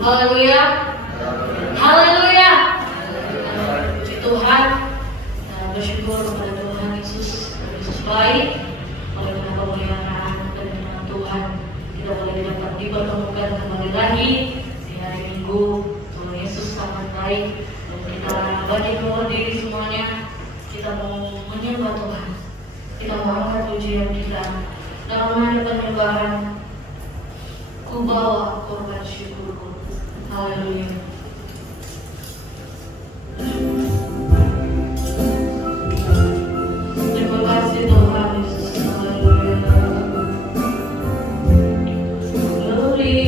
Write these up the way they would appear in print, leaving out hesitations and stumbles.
Haleluya. Haleluya. Puji Tuhan. Kita bersyukur kepada Tuhan Yesus. Yesus baik. Oleh karena kemuliaan dan firman Tuhan, kita boleh dapat dipertemukan kembali lagi di hari Minggu. Tuhan Yesus sangat baik. Dan kita balik keluar diri semuanya. Kita mau menyembah Tuhan. Kita mau angkat pujian kita. Dalam nada penyembahan, ku bawa korban syukurku. Haleluya. Terima kasih Tuhan Yesus. Haleluya. Glory,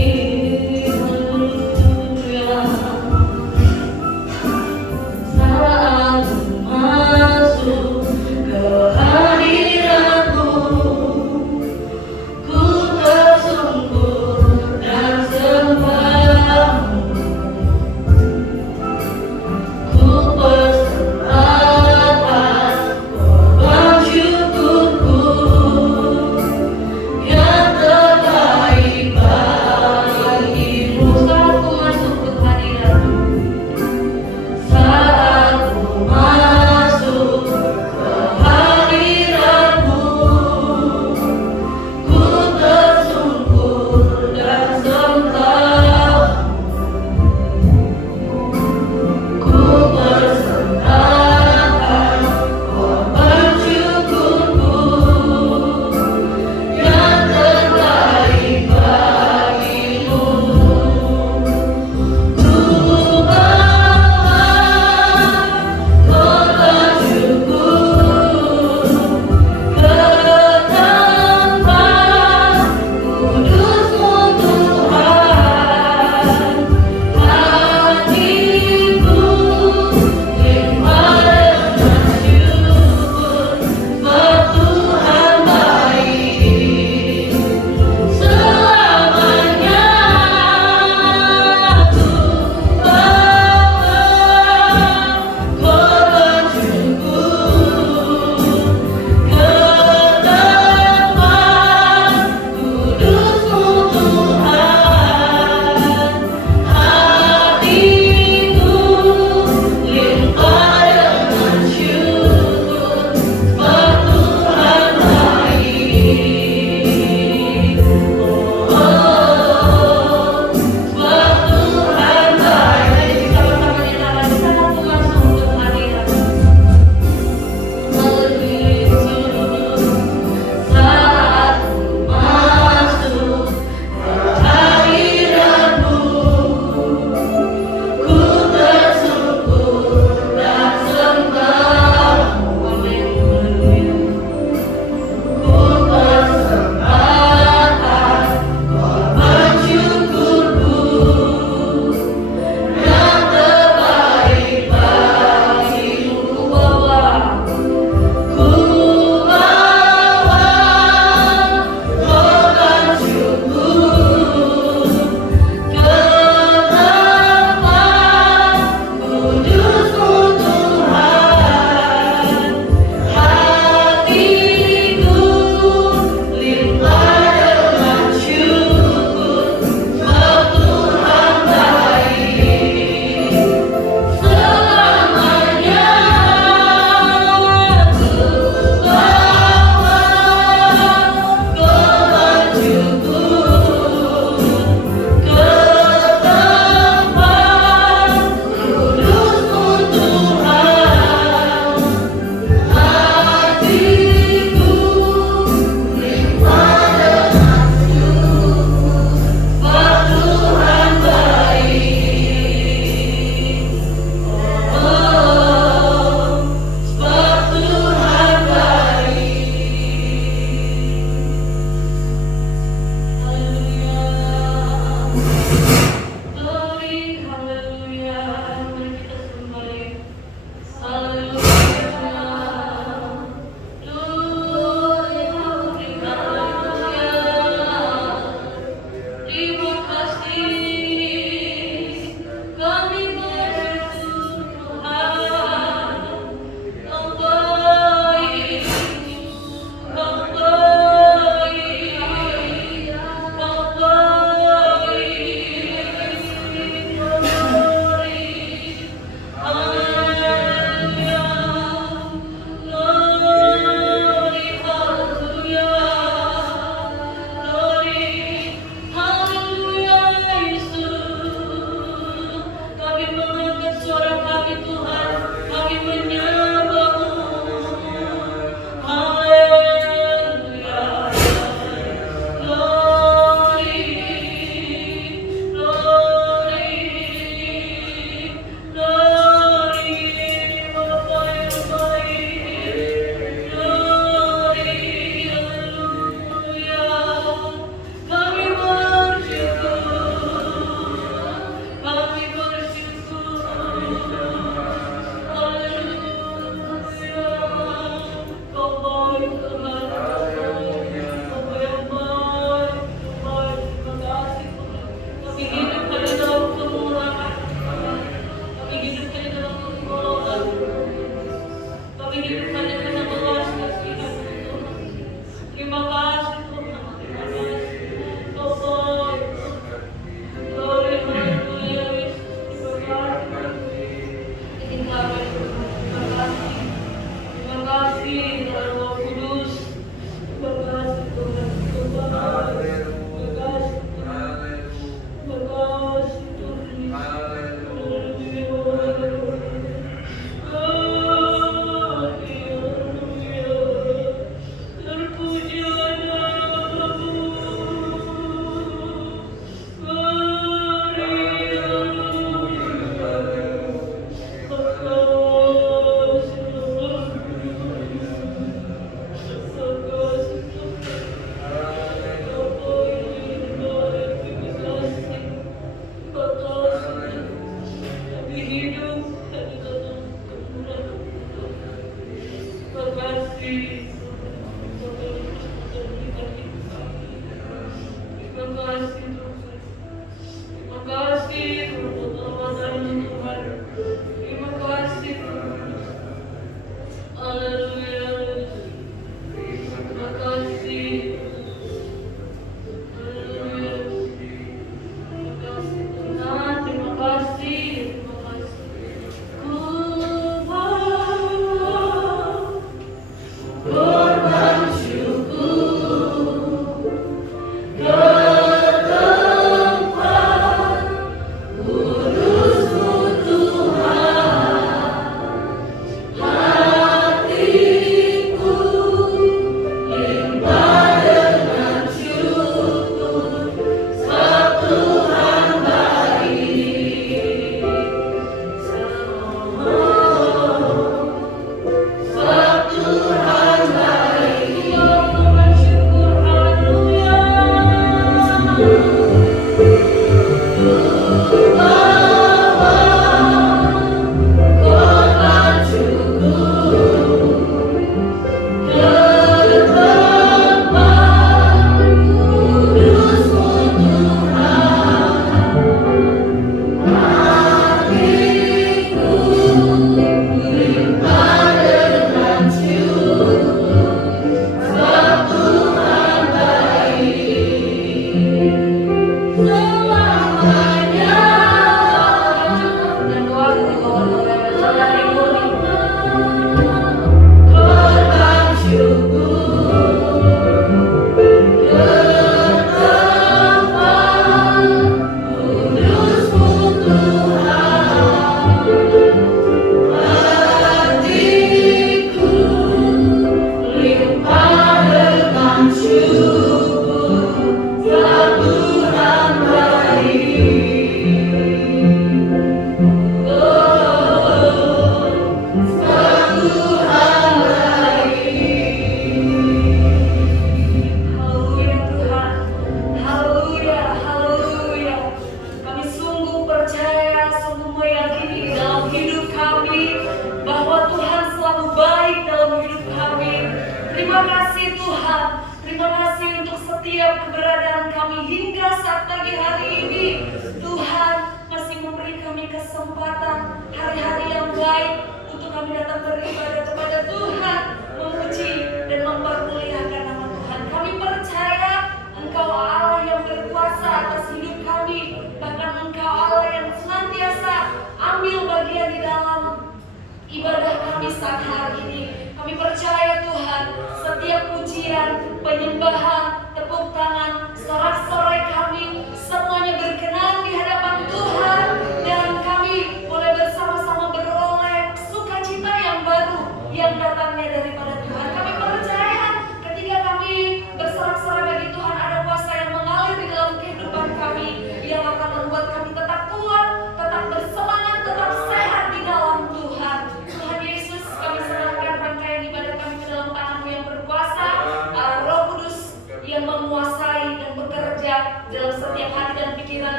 haleluya. Saat masuk ke hadiratmu, ku tersungkur dan sembahmu.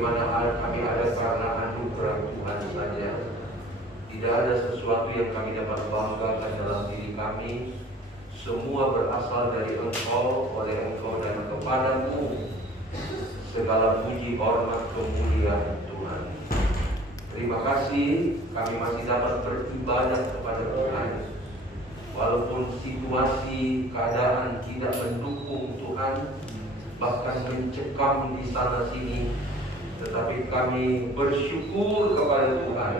bagaimana kami ada karena anugerah Tuhan saja. Tidak ada sesuatu yang kami dapat banggakan dalam diri kami. Semua berasal dari Engkau, oleh Engkau dan kepadamu segala puji, hormat, kemuliaan Tuhan. Terima kasih kami masih dapat beribadah kepada Tuhan. Walaupun situasi, keadaan tidak mendukung Tuhan, bahkan mencekam di sana sini, tetapi kami bersyukur kepada Tuhan.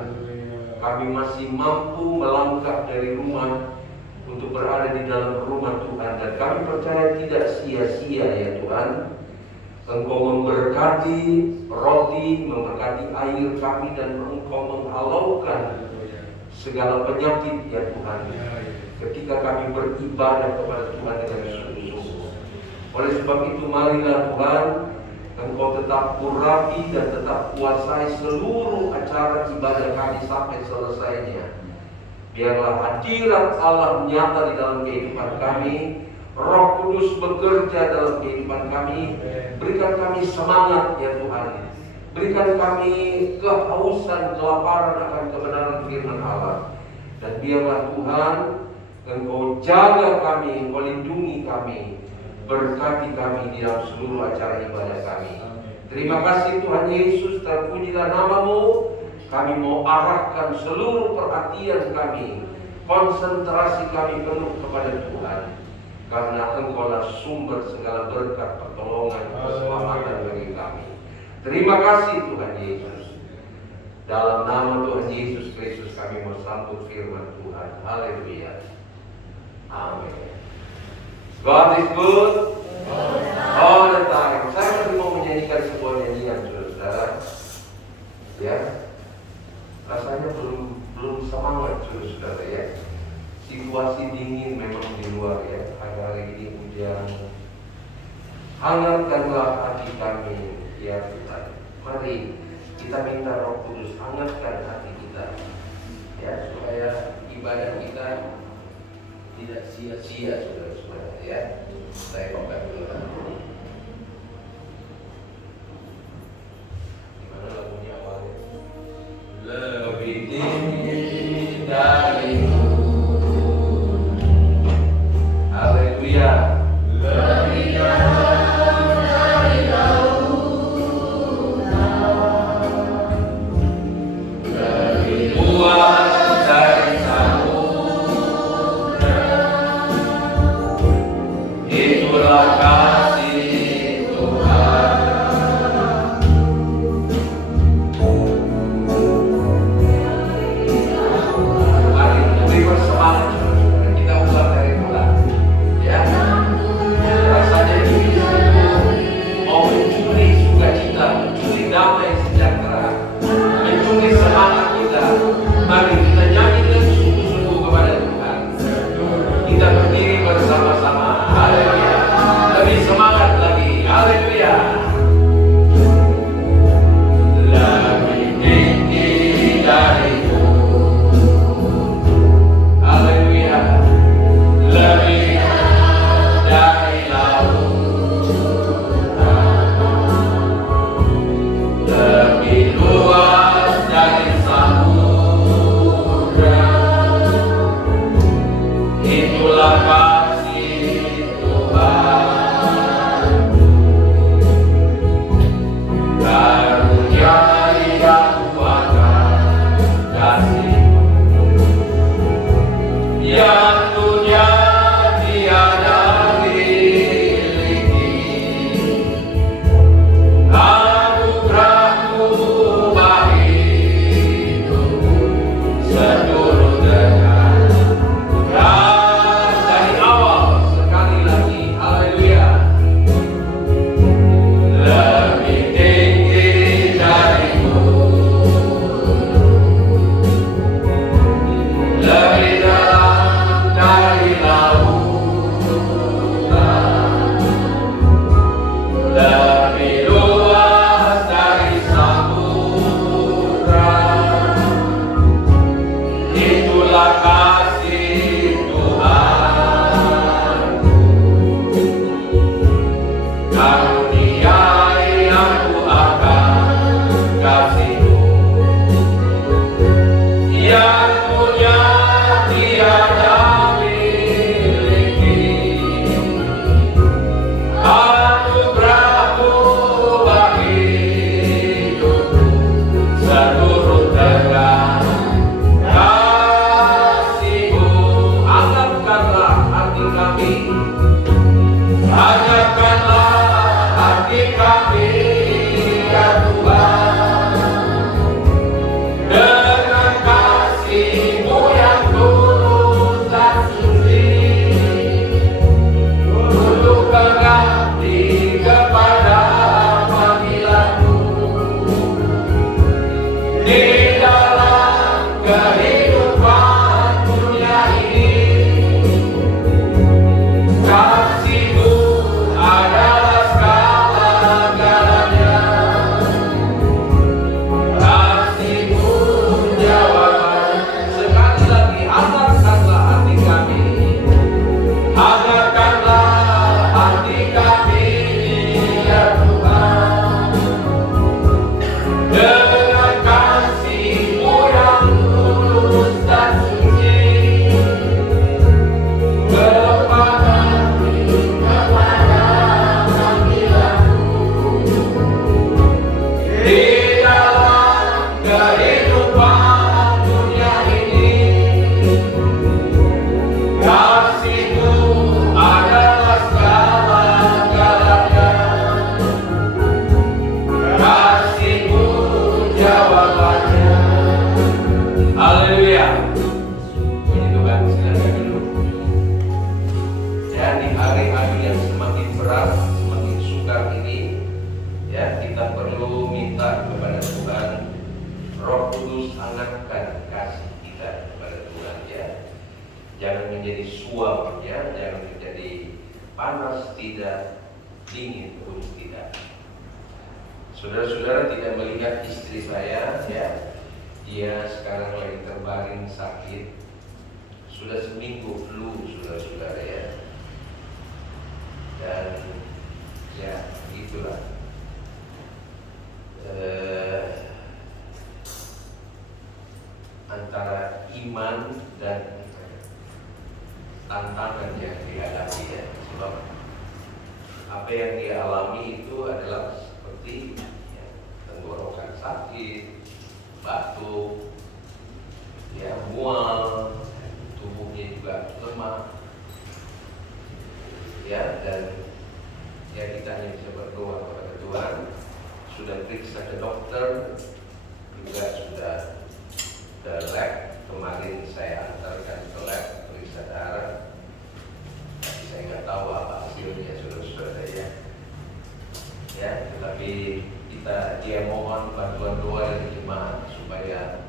Kami masih mampu melangkah dari rumah untuk berada di dalam rumah Tuhan, dan kami percaya tidak sia-sia ya Tuhan. Engkau memberkati roti, memberkati air kami, dan Engkau menghalaukan segala penyakit ya Tuhan, ketika kami beribadah kepada Tuhan dengan sungguh-sungguh. Oleh sebab itu marilah Tuhan, Engkau tetap urapi dan tetap kuasai seluruh acara ibadah kami sampai selesainya. Biarlah hadirat Allah nyata di dalam kehidupan kami. Roh Kudus bekerja dalam kehidupan kami. Berikan kami semangat ya Tuhan. Berikan kami kehausan, kelaparan akan kebenaran firman Allah. Dan biarlah Tuhan, Engkau jaga kami, Engkau lindungi kami, berkati kami di dalam seluruh acara ibadah kami. Terima kasih Tuhan Yesus, terpujilah nama-Mu. Kami mau arahkan seluruh perhatian kami, konsentrasi kami penuh kepada Tuhan, karena Engkau-lah sumber segala berkat, pertolongan, keselamatan bagi kami. Terima kasih Tuhan Yesus. Dalam nama Tuhan Yesus Kristus kami mau sambut firman Tuhan. Haleluya. Amin. God is good all the time. Saya masih mau menyanyikan sebuah nyanyian, saudara. Ya, rasanya belum semangat, saudara ya. Situasi dingin memang di luar ya. Hari-hari ini hujan. Hangatkanlah hati kami ya Tuhan. Mari kita minta Roh Kudus hangatkan hati kita, ya, supaya ibadah kita tidak sia-sia, saudara-saudara ya. Saya buka dulu. Gimana lagunya awalnya? Lebih tinggi dari haleluya. Lebih dalam dari lautan, lebih luas dari samudra. Itulah kasih Tuhan. Mari beri bersemangat. Kita ulang dari ulang. Ya, rasanya ini mau mencuri sukacita, mencuri damai sejahtera, mencuri semangat kita. Mari kita nyanyi dengan sungguh-sungguh kepada Tuhan. Kita berdiri bersama-sama. Haleluya. Lebih semangat lagi. Haleluya. Lebih tinggi dari haleluya. Lebih dari laut, lebih luas dari samudra. Roh Kudus hangatkan kasih kita kepada Tuhan ya. Jangan menjadi suam ya, jangan menjadi panas tidak, dingin pun tidak. Saudara-saudara tidak melihat istri saya ya, dia sekarang lagi terbaring sakit, sudah seminggu flu saudara-saudara ya. Dan ya begitulah. Antara iman dan tantangan yang dihadapi ya, sebab apa yang dia alami itu adalah seperti ya, tenggorokan sakit, batuk, ya mual, tubuhnya juga lemah, ya dan ya kita hanya bisa berdoa kepada Tuhan. Sudah periksa ke dokter, juga sudah ke lab. Kemarin saya antarkan ke lab periksa darah, tapi saya nggak tahu apa hasilnya saudara-saudara ya. Ya, tetapi dia mohon bantuan doa dari jemaat supaya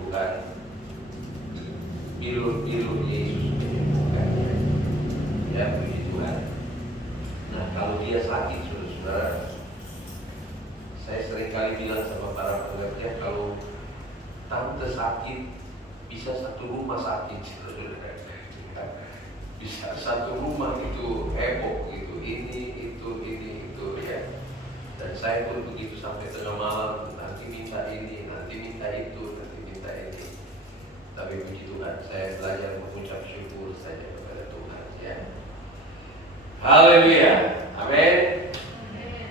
Tuhan bilu Yesus menyembuhkannya. Ya, puji Tuhan. Nah, kalau dia sakit saudara-saudara, saya seringkali bilang sama para pekerja, kalau tante sakit bisa satu rumah sakit, bisa satu rumah itu heboh gitu, ini itu ya. Dan saya pun begitu sampai tengah malam, nanti minta ini, nanti minta itu, nanti minta ini. Tapi puji Tuhan, saya belajar mengucap syukur saja kepada Tuhan ya. Haleluya, amin.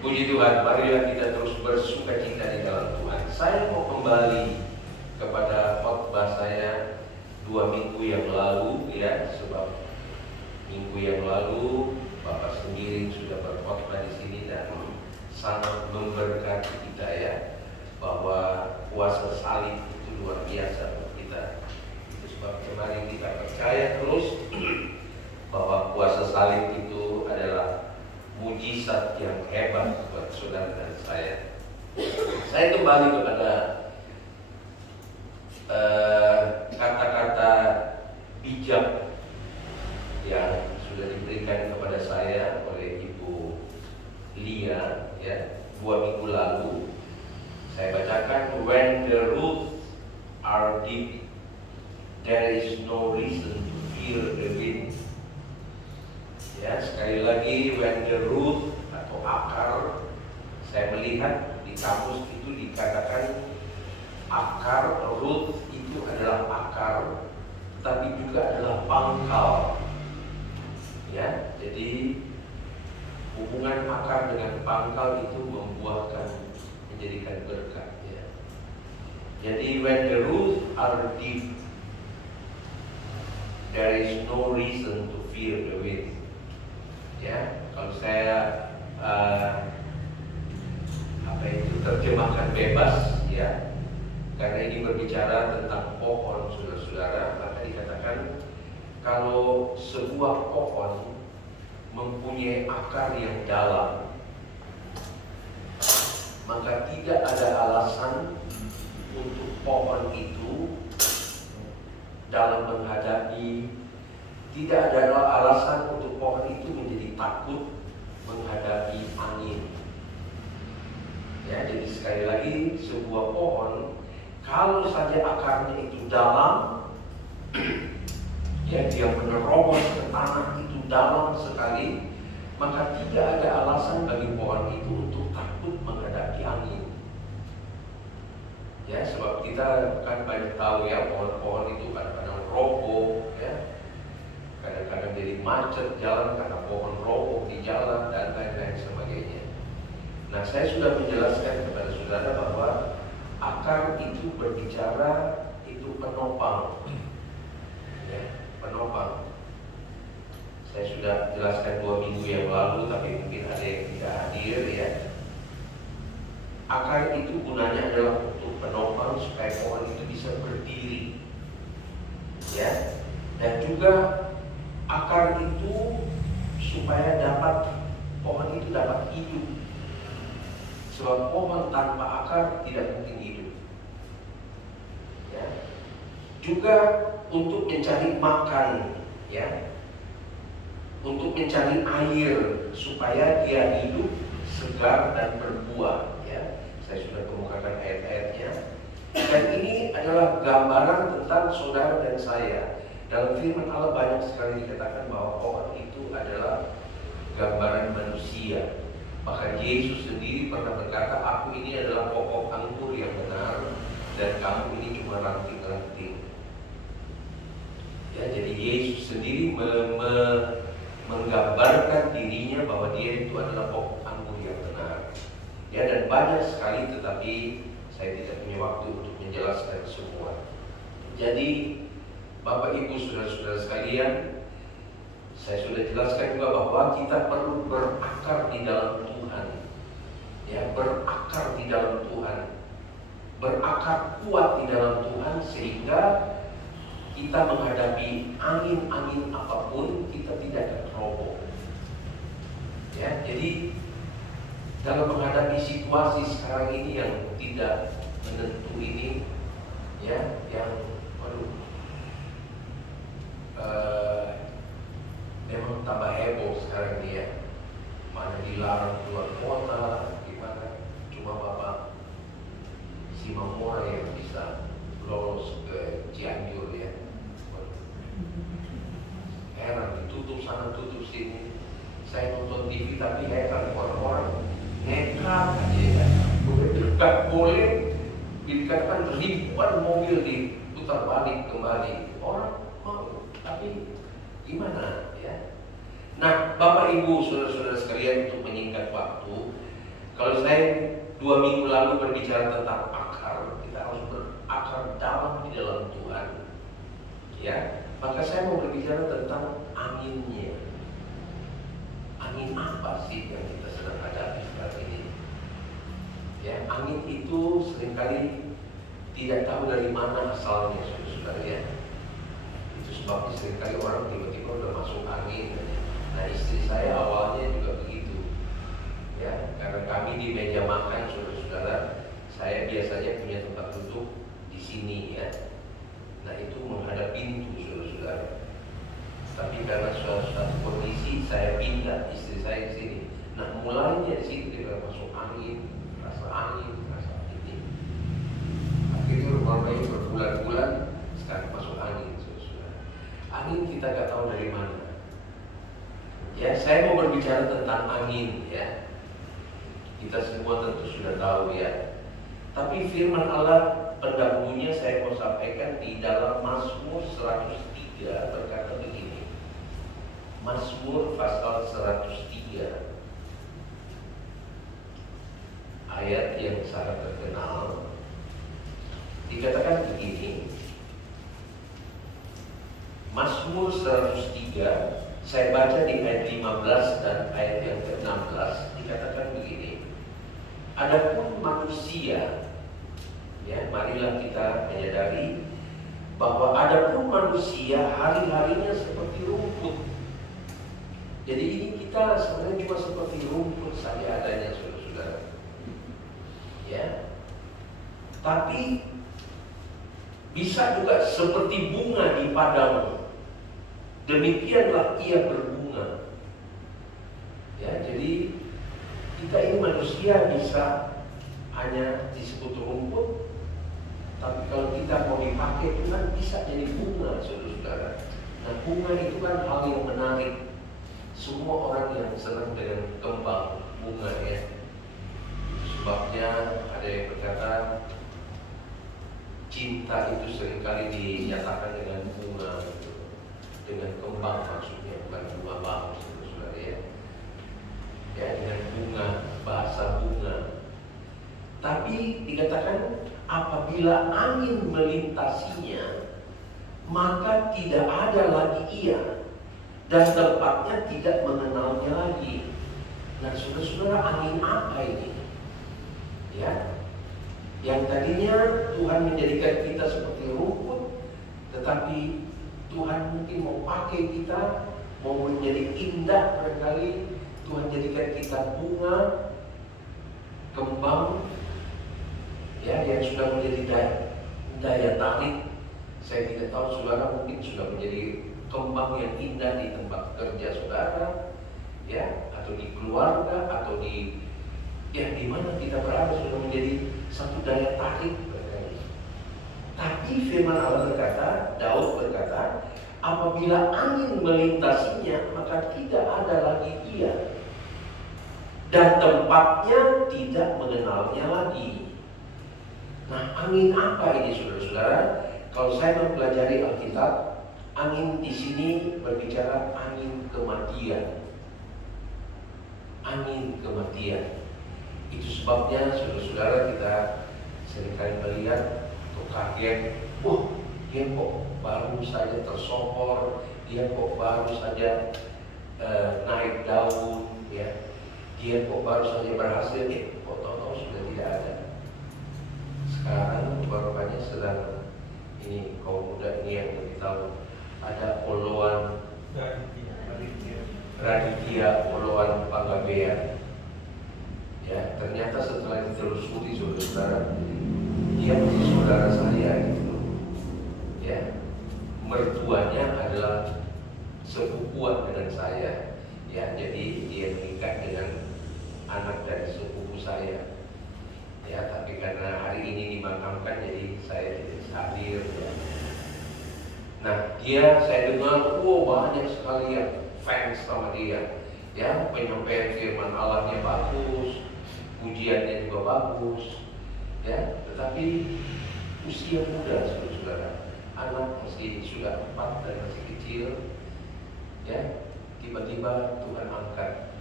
Puji Tuhan, marilah kita terus bersukacita di dalam Tuhan. Saya mau kembali kepada khotbah saya 2 minggu yang lalu ya, sebab minggu yang lalu Bapak sendiri sudah berkhotbah di sini dan sangat memberkati kita ya, bahwa kuasa salib itu luar biasa buat kita. Itu sebab kemarin kita percaya terus bahwa kuasa salib itu adalah mujizat yang hebat buat saudara dan saya. Saya kembali kepada kata-kata bijak yang sudah diberikan kepada saya oleh Ibu Lia ya 2 minggu lalu. Saya bacakan, when the roots are deep, there is no reason to fear the wind. Ya, sekali lagi, when the root atau akar, saya melihat di kamus itu dikatakan akar, root itu adalah akar, tapi juga adalah pangkal. Ya, jadi hubungan akar dengan pangkal itu menjadikan berkat. Ya. Jadi when the roots are deep, there is no reason to fear the wind. Ya, kalau saya terjemahkan bebas ya, karena ini berbicara tentang pohon saudara-saudara, maka dikatakan kalau sebuah pohon mempunyai akar yang dalam, maka tidak ada alasan untuk pohon itu dalam menghadapi, tidak ada alasan untuk pohon itu menjadi takut menghadapi angin. Ya, jadi sekali lagi, sebuah pohon kalau saja akarnya itu dalam, ya dia menerobos ke tanah itu dalam sekali, maka tidak ada alasan bagi pohon itu untuk takut menghadapi angin. Ya, sebab kita kan banyak tahu ya, pohon-pohon itu kadang-kadang roboh, ya, kadang-kadang jadi macet jalan karena pohon roboh di jalan dan lain-lain sebagainya. Nah, saya sudah menjelaskan kepada saudara bahwa akar itu berbicara itu penopang, ya, penopang. Saya sudah jelaskan 2 minggu yang lalu, tapi mungkin ada yang tidak hadir ya. Akar itu gunanya adalah untuk penopang supaya pohon itu bisa berdiri, ya. Dan juga akar itu supaya pohon itu dapat hidup. Sebab pohon tanpa akar tidak mungkin hidup. ya. Juga untuk mencari makan, ya, untuk mencari air supaya dia hidup segar dan berbuah, ya. Saya sudah kemukakan ayat-ayatnya. Dan ini adalah gambaran tentang saudara dan saya. Dalam firman Allah banyak sekali dikatakan bahwa pohon itu adalah gambaran manusia. Bahkan Yesus sendiri pernah berkata, aku ini adalah pokok anggur yang benar, dan kamu ini cuma ranting-ranting. Ya, jadi Yesus sendiri menggambarkan dirinya bahwa dia itu adalah pokok anggur yang benar. Ya, dan banyak sekali, tetapi saya tidak punya waktu untuk menjelaskan semua. Jadi Bapak Ibu saudara-saudara sekalian, saya sudah jelaskan juga bahwa kita perlu berakar di dalam Tuhan, ya, berakar di dalam Tuhan, berakar kuat di dalam Tuhan, sehingga kita menghadapi angin-angin apapun kita tidak akan roboh. Ya, jadi dalam menghadapi situasi sekarang ini yang tidak menentu ini, ya, yang memang tambah heboh sekarang ini, ya. Mana dilarang keluar kota, gimana? Cuma Bapak Simamora yang bisa lolos ke Cianjur, ya. Heran, ditutup sana, tutup sini. Saya nonton TV tapi heran, orang-orang nekat aja, ya. Boleh dekat, boleh dikatakan ribuan mobil diputar balik kembali. Orang mau, tapi gimana, ya? Nah, Bapak Ibu saudara-saudara sekalian, untuk menyingkat waktu, kalau saya 2 minggu lalu berbicara tentang akar, kita harus berakar dalam di dalam Tuhan, ya. Maka saya mau berbicara tentang anginnya. Angin apa sih yang kita sedang hadapi sekarang ini? Ya, angin itu seringkali tidak tahu dari mana asalnya, saudara-saudara, ya. Itu sebabnya seringkali orang tiba-tiba udah masuk angin. Nah, istri saya awalnya juga begitu, ya, karena kami di meja makan, saudara-saudara, saya biasanya punya tempat duduk di sini, ya. Nah, itu menghadap pintu, saudara-saudara. Tapi karena suatu kondisi saya pindah istri saya ke sini. Nah, mulainya di situ dia masuk angin, rasa ini. Akhirnya rumah-rumahnya berbulan-bulan sekarang masuk angin, saudara. Angin kita gak tahu dari mana. Ya, saya mau berbicara tentang angin, ya. Kita semua tentu sudah tahu, ya. Tapi firman Allah pendahulunya saya mau sampaikan di dalam Mazmur 103 berkata begini. Mazmur pasal 103, ayat yang sangat terkenal, dikatakan begini. Mazmur 103, saya baca di ayat 15 dan ayat yang ke-16, dikatakan begini. Adapun manusia, ya, marilah kita menyadari bahwa adapun manusia hari-harinya seperti rumput. Jadi ini kita sebenarnya cuma seperti rumput saja adanya, saudara-saudara, ya. Tapi bisa juga seperti bunga di padang, demikianlah ia berbunga. Ya, jadi kita ini manusia bisa hanya disebut rumput, tapi kalau kita mau dipakai Tuhan bisa jadi bunga, saudara-saudara. Nah, bunga itu kan hal yang menarik. Semua orang yang senang dengan kembang bunga, ya. Sebabnya ada yang berkata cinta itu seringkali dinyatakan dengan bunga, gitu. Dengan kembang maksudnya, bukan bunga bang, saudara, ya. Ya, dengan bunga, bahasa bunga. Tapi dikatakan apabila angin melintasinya, maka tidak ada lagi ia, dan tempatnya tidak mengenalnya lagi. Nah, saudara-saudara, angin apa ini? Ya, yang tadinya Tuhan menjadikan kita seperti rumput, tetapi Tuhan mungkin mau pakai kita, mau menjadi indah barangkali. Tuhan jadikan kita bunga, kembang, ya, yang sudah menjadi daya tarik. Saya tidak tahu saudara mungkin sudah menjadi kembang yang indah di tempat kerja saudara, ya, atau di keluarga, atau di mana kita berada sudah menjadi satu daya tarik. Tapi firman Allah berkata, Daud berkata, apabila angin melintasinya, maka tidak ada lagi ia, dan tempatnya tidak mengenalnya lagi. Nah, angin apa ini saudara-saudara? Kalau saya mempelajari Alkitab, angin di sini berbicara angin kematian. Angin kematian. Itu sebabnya saudara-saudara kita seringkali melihat atau kaget, wah, dia kok baru saja tersokor, dia kok baru saja naik daun, ya, dia kok baru saja berhasil, kok tahu-tahu sudah tidak ada. Sekarang rupanya sedang ini kaum muda ini yang lebih tahu, ada Oloan Raditya Oloan Panggabean. Ya, ternyata setelah ditelusuri saudara, dia masih saudara saya gitu. Ya, mertuanya adalah sepupuan dengan saya. Ya, jadi dia menikah dengan anak dari sepupu saya. Ya, tapi karena hari ini dimakamkan, jadi saya tidak bisa hadir. Ya. Nah, saya dengar, banyak sekali yang fans sama dia. Ya, penyampaian firman Allahnya bagus, pujiannya juga bagus. Ya, tetapi usia muda, saudara, anak masih sudah 4 dan masih kecil. Ya, tiba-tiba Tuhan angkat.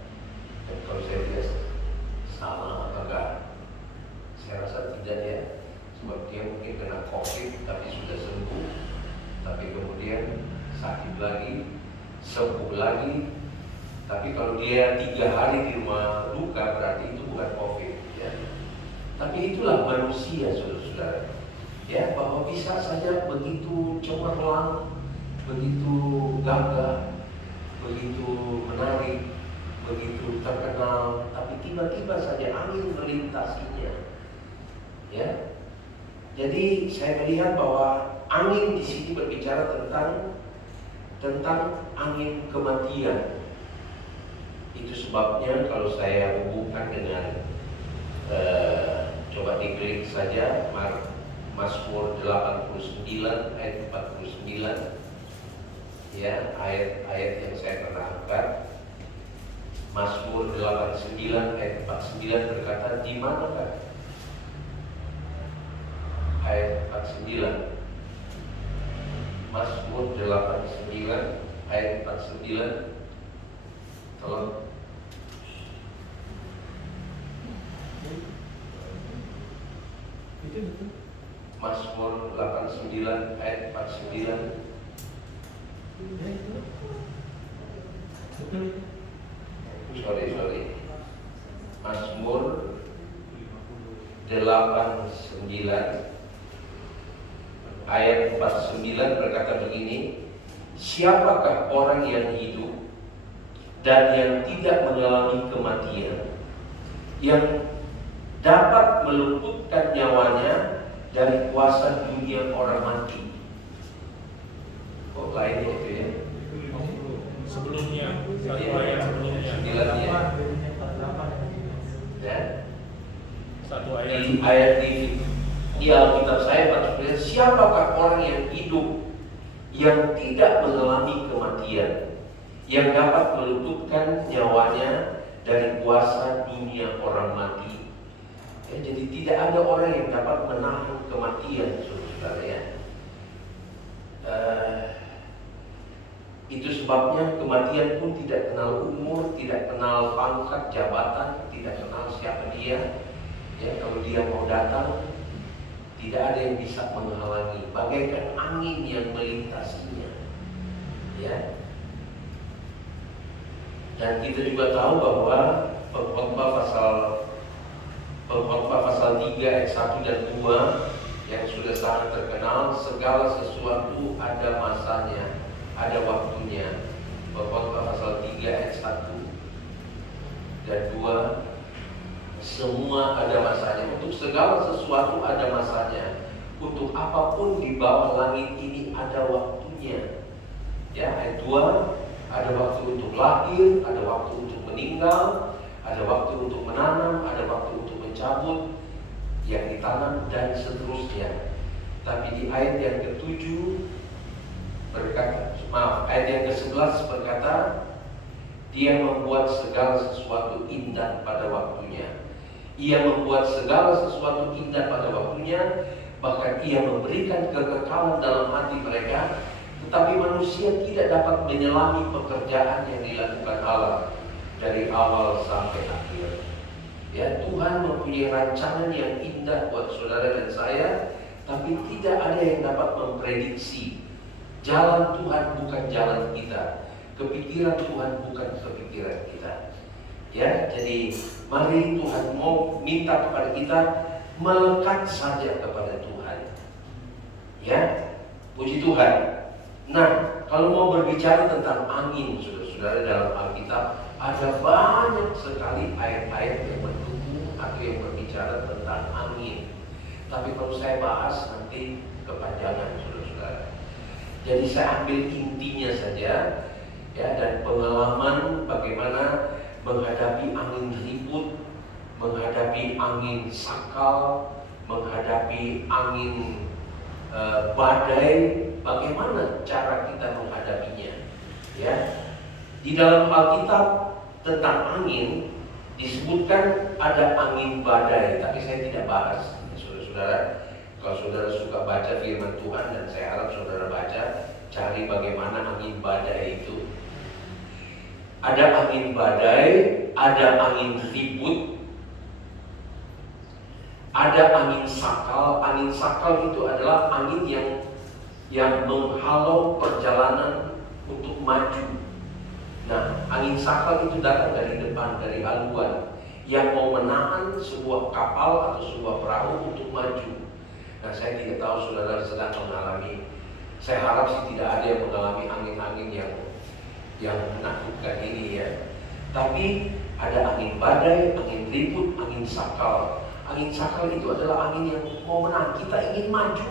Dan kalau saya lihat sama apakah? Saya rasa tidak, ya, sebab dia mungkin kena COVID tapi sudah sembuh, tapi kemudian sakit lagi, sembuh lagi. Tapi kalau dia 3 hari di rumah duka, berarti itu bukan COVID, ya. Tapi itulah manusia, saudara-saudara, ya, bahwa bisa saja begitu cemerlang, begitu gagah, begitu menarik, begitu terkenal, tapi tiba-tiba saja angin melintasinya. Ya, jadi saya melihat bahwa angin di sini berbicara tentang angin kematian. Itu sebabnya kalau saya hubungkan dengan coba diklik saja Mazmur 89 ayat 49, ya, ayat-ayat yang saya pernah angkat. Mazmur 89 ayat 49 berkata, di manakah, ayat 49, Mazmur 89 ayat 49, tolong. Mazmur 89 ayat 49. Sorry. Mazmur 89 ayat 49 berkata begini, siapakah orang yang hidup dan yang tidak mengalami kematian, yang dapat meluputkan nyawanya dari kuasa dunia orang mati? Kok lainnya itu, ya? Sebelumnya, satu ayat sebelumnya. 9-nya. Ya. Satu ayat. Di ayat di Alkitab saya maksudnya, siapakah orang yang hidup yang tidak mengalami kematian, yang dapat meluputkan nyawanya dari kuasa dunia orang mati. Ya, jadi tidak ada orang yang dapat menahan kematian, saudara, ya. Itu sebabnya kematian pun tidak kenal umur, tidak kenal pangkat, jabatan, tidak kenal siapa dia. Ya, kalau dia mau datang, tidak ada yang bisa menghalangi, bagaikan angin yang melintasinya. Ya. Dan kita juga tahu bahwa Pengkhotbah pasal 3 ayat 1 dan 2 yang sudah sangat terkenal, segala sesuatu ada masanya, ada waktunya. Pengkhotbah pasal 3 ayat 1 dan 2, semua ada masanya. Untuk segala sesuatu ada masanya. Untuk apapun di bawah langit ini ada waktunya. Ya, ayat 2, ada waktu untuk lahir, ada waktu untuk meninggal, ada waktu untuk menanam, ada waktu untuk mencabut yang ditanam, dan seterusnya. Tapi di ayat yang ke-7 berkata, ayat yang ke-11 berkata, Dia membuat segala sesuatu indah pada waktunya. Ia membuat segala sesuatu indah pada waktunya, bahkan Ia memberikan kekekalan dalam hati mereka. Tetapi manusia tidak dapat menyelami pekerjaan yang dilakukan Allah dari awal sampai akhir. Ya, Tuhan mempunyai rancangan yang indah buat saudara dan saya, tapi tidak ada yang dapat memprediksi. Jalan Tuhan bukan jalan kita, kepikiran Tuhan bukan kepikiran kita. Ya, jadi mari Tuhan mau minta kepada kita melekat saja kepada Tuhan. Ya, puji Tuhan. Nah, kalau mau berbicara tentang angin, saudara-saudara, dalam Alkitab ada banyak sekali ayat-ayat yang mendukung atau yang berbicara tentang angin. Tapi kalau saya bahas nanti kepanjangan, saudara-saudara. Jadi saya ambil intinya saja, ya, dan pengalaman bagaimana menghadapi angin ribut, menghadapi angin sakal, menghadapi angin badai, bagaimana cara kita menghadapinya. Ya, di dalam Alkitab tentang angin disebutkan ada angin badai, tapi saya tidak bahas, saudara-saudara. Kalau saudara suka baca firman Tuhan, dan saya harap saudara baca, cari bagaimana angin badai itu. Ada angin badai, ada angin ribut, ada angin sakal. Angin sakal itu adalah angin yang menghalau perjalanan untuk maju. Nah, angin sakal itu datang dari depan, dari haluan, yang mau menahan sebuah kapal atau sebuah perahu untuk maju. Nah, saya tidak tahu saudara sedang mengalami. Saya harap sih tidak ada yang mengalami angin-angin yang menakutkan ini, ya. Tapi ada angin badai, angin ribut, angin sakal. Angin sakal itu adalah angin yang mau menang. Kita ingin maju,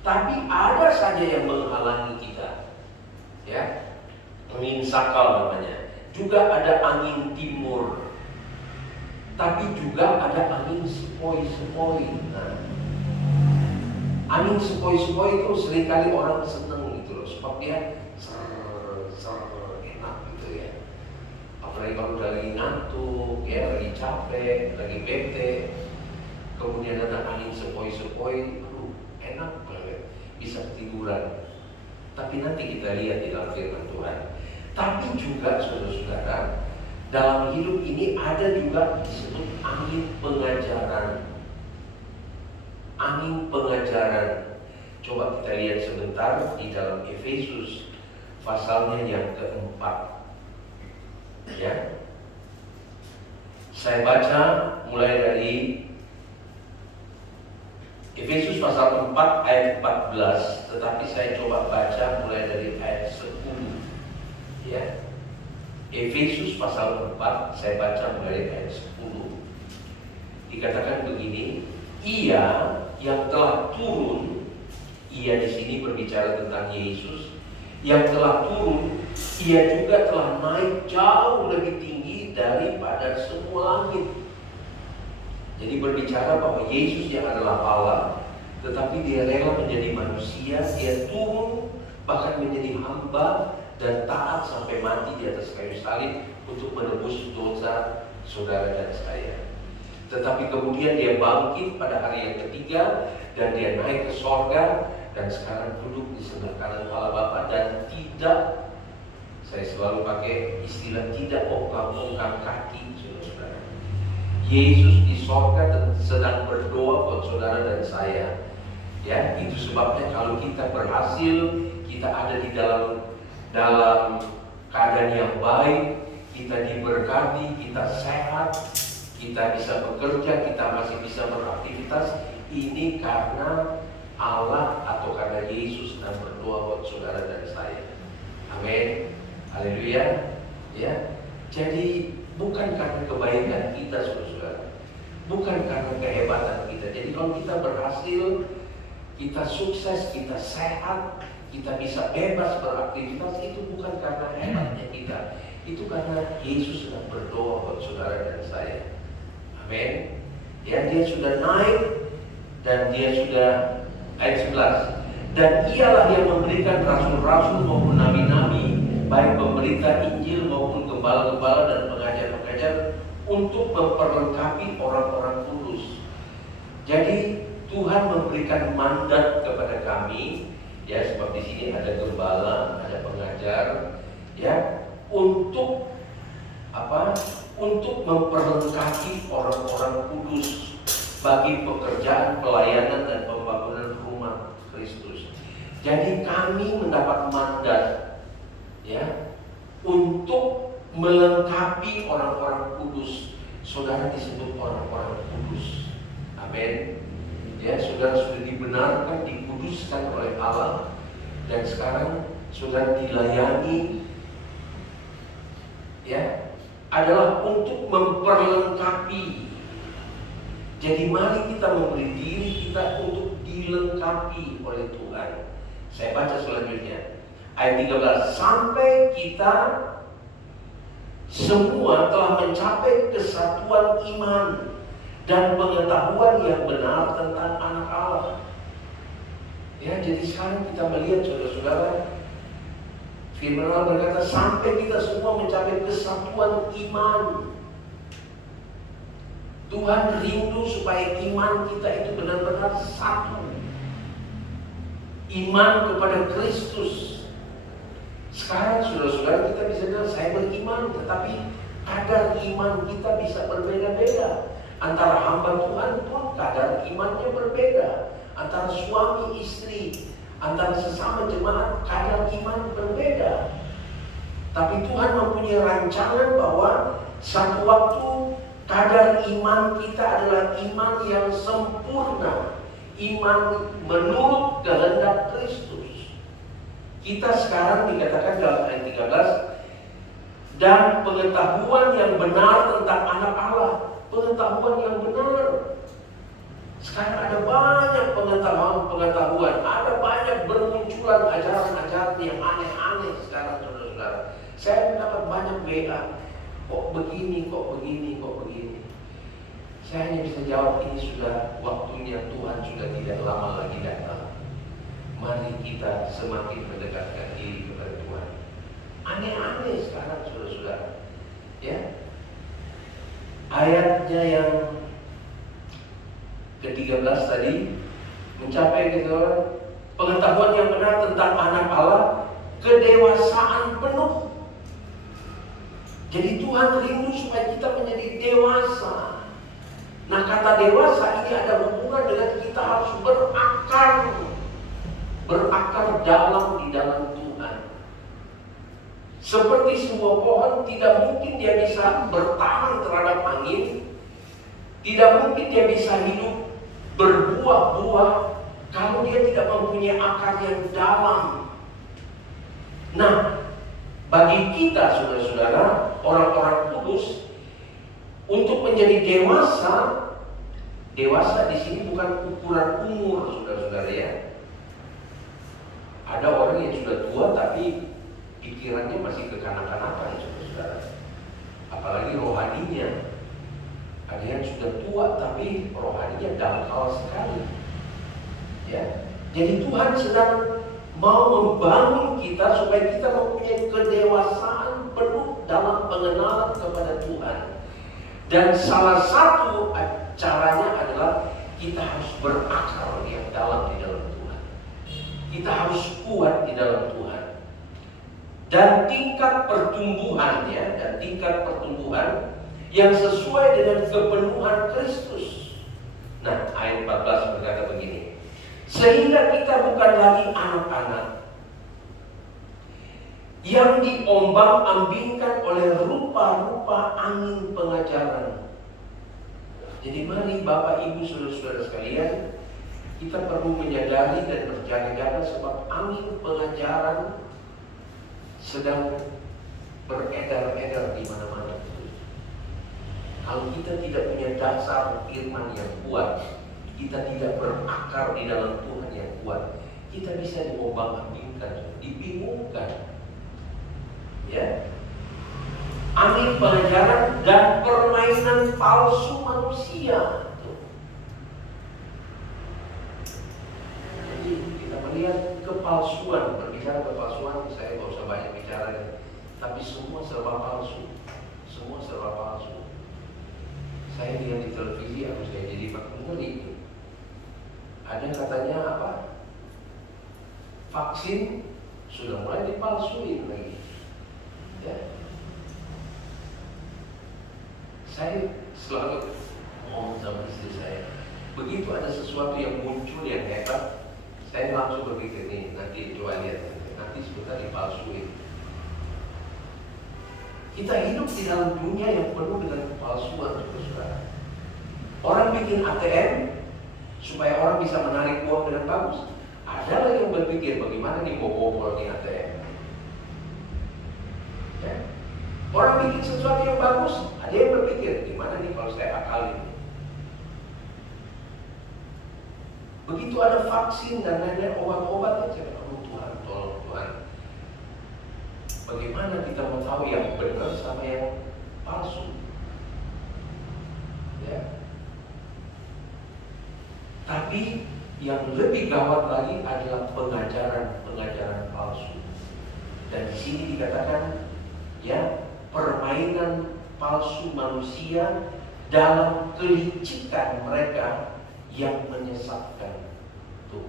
tapi ada saja yang menghalangi kita. Ya, angin sakal namanya. Juga ada angin timur, tapi juga ada angin sepoi-sepoi. Nah, angin sepoi-sepoi itu seringkali orang seneng gitu loh, sebab dia enak gitu ya. Apalagi kalau udah lagi ngantuk, ya, lagi capek, lagi bete, kemudian ada angin sepoi-sepoi, enak banget, bisa ketiduran. Tapi nanti kita lihat di dalam firman Tuhan. Tapi juga saudara-saudara, dalam hidup ini ada juga disebut angin pengajaran. Angin pengajaran. Coba kita lihat sebentar di dalam Efesus pasalnya yang keempat. Ya, saya baca mulai dari Efesus pasal 4 ayat 14, tetapi saya coba baca mulai dari ayat 10. Ya, Efesus pasal 4, saya baca mulai dari ayat 10. Dikatakan begini, Ia yang telah turun, Ia di sini berbicara tentang Yesus, yang telah turun, Ia juga telah naik jauh lebih tinggi daripada semua langit. Jadi berbicara bahwa Yesus yang adalah Allah, tetapi Dia rela menjadi manusia, Dia turun bahkan menjadi hamba dan taat sampai mati di atas kayu salib untuk menebus dosa saudara dan saya. Tetapi kemudian Dia bangkit pada hari yang ketiga, dan Dia naik ke sorga, dan sekarang duduk di sebelah kanan Allah Bapa, dan tidak, saya selalu pakai istilah, tidak ongkang-ongkang kaki, saudara. Yesus di sorga sedang berdoa buat saudara dan saya. Ya, itu sebabnya kalau kita berhasil, kita ada di dalam keadaan yang baik, kita diberkati, kita sehat, kita bisa bekerja, kita masih bisa beraktivitas, ini karena Allah atau karena Yesus sedang berdoa buat saudara dan saya. Amin. Haleluya. Ya. Jadi bukan karena kebaikan kita, saudara-saudara, bukan karena kehebatan kita. Jadi kalau kita berhasil, kita sukses, kita sehat, kita bisa bebas beraktivitas, itu bukan karena hebatnya kita. Itu karena Yesus sedang berdoa buat saudara dan saya. Amin. Ya, dia sudah naik dan dia sudah, ayat 11. Dan ialah yang memberikan rasul-rasul maupun nabi-nabi, baik pemberita Injil maupun gembala-gembala dan pengajar-pengajar, untuk memperlengkapi orang-orang kudus. Jadi Tuhan memberikan mandat kepada kami, ya, sebab di sini ada gembala, ada pengajar, ya, untuk apa? Untuk memperlengkapi orang-orang kudus bagi pekerjaan pelayanan dan pembangunan rumah Kristus. Jadi kami mendapat mandat, ya, untuk melengkapi orang-orang kudus. Saudara disebut orang-orang kudus. Amin. Ya, saudara sudah dibenarkan, dikuduskan oleh Allah, dan sekarang saudara dilayani, ya, adalah untuk memperlengkapi. Jadi mari kita memberi diri kita untuk dilengkapi oleh Tuhan. Saya baca selanjutnya ayat 13. Sampai kita semua telah mencapai kesatuan iman dan pengetahuan yang benar tentang anak Allah. Ya, jadi sekarang kita melihat saudara-saudara, firman Allah berkata sampai kita semua mencapai kesatuan iman. Tuhan rindu supaya iman kita itu benar-benar satu. Iman kepada Kristus. Sekarang saudara-saudara kita bisa bilang saya beriman, tetapi kadar iman kita bisa berbeda-beda. Antara hamba Tuhan pun kadar imannya berbeda. Antara suami istri, antara sesama jemaat kadar iman berbeda. Tapi Tuhan mempunyai rancangan bahwa satu waktu kadar iman kita adalah iman yang sempurna, iman menurut kehendak Kristus. Kita sekarang dikatakan dalam ayat 13, dan pengetahuan yang benar tentang anak Allah. Pengetahuan yang benar. Sekarang ada banyak pengetahuan, ada banyak bermunculan ajaran-ajaran yang aneh-aneh sekarang, saudara-saudara. Saya mendapat banyak WA, kok begini, kok begini, kok begini. Saya hanya bisa jawab, ini sudah waktunya, Tuhan sudah tidak lama lagi datang. Mari kita semakin mendekatkan diri kepada Tuhan. Aneh-aneh sekarang, saudara-saudara. Ya, ayatnya yang ke-13 tadi mencapai pengetahuan yang benar tentang anak Allah, kedewasaan penuh. Jadi Tuhan rindu supaya kita menjadi dewasa. Nah, kata dewasa ini ada hubungan dengan kita harus berakar dalam di dalam Tuhan. Seperti sebuah pohon, tidak mungkin dia bisa bertahan terhadap angin, tidak mungkin dia bisa hidup berbuah-buah kalau dia tidak mempunyai akar yang dalam. Nah, bagi kita saudara-saudara, orang-orang kudus, untuk menjadi dewasa, dewasa di sini bukan ukuran umur, saudara-saudara ya. Ada orang yang sudah tua tapi pikirannya masih kekanak-kanakan, saudara-saudara. Apalagi rohaninya. Ada yang sudah tua tapi rohaninya dangkal sekali. Ya. Jadi Tuhan sedang mau membangun kita supaya kita mempunyai kedewasaan penuh dalam pengenalan kepada Tuhan. Dan salah satu caranya adalah kita harus berakar yang dalam di dalam Tuhan. Kita harus kuat di dalam Tuhan. Dan tingkat pertumbuhannya, yang sesuai dengan kepenuhan Kristus. Nah, ayat 14 berkata begini, sehingga kita bukan lagi anak-anak yang diombang-ambingkan oleh rupa-rupa angin pengajaran. Jadi mari Bapak Ibu saudara-saudara sekalian, kita perlu menyadari dan berjaga-jaga sebab angin pengajaran sedang beredar-edar di mana-mana. Kalau kita tidak punya dasar firman yang kuat, kita tidak berakar di dalam Tuhan yang kuat, kita bisa diombang-ambingkan, dibingungkan. Ya, angin pengajaran dan permainan palsu manusia. Jadi kita melihat kepalsuan, berbicara kepalsuan, saya nggak usah banyak bicara ya. Tapi semua serba palsu, semua serba palsu. Saya lihat di televisi, aku saya jadi ngeri. Ada katanya apa? Vaksin sudah mulai dipalsuin lagi. Ya. Saya selalu ngomong sama istri saya, begitu ada sesuatu yang muncul yang hebat, saya langsung berpikir nih, nanti coba lihat, nanti sebentar dipalsuin. Kita hidup di dalam dunia yang penuh dengan kepalsuan, saudara. Orang bikin ATM supaya orang bisa menarik uang dengan bagus. Ada lagi yang berpikir bagaimana nih bobol nih ATM. Ya. Orang bikin sesuatu yang bagus, ada yang berpikir gimana nih kalau saya akalin. Begitu ada vaksin dan lain-lain obat-obat, saya bilang, oh Tuhan, tolong Tuhan. Bagaimana kita mau tahu yang benar sama yang palsu? Ya. Tapi yang lebih gawat lagi adalah pengajaran palsu. Dan di sini dikatakan, ya, permainan palsu manusia dalam kelicikan mereka yang menyesatkan. Tuh.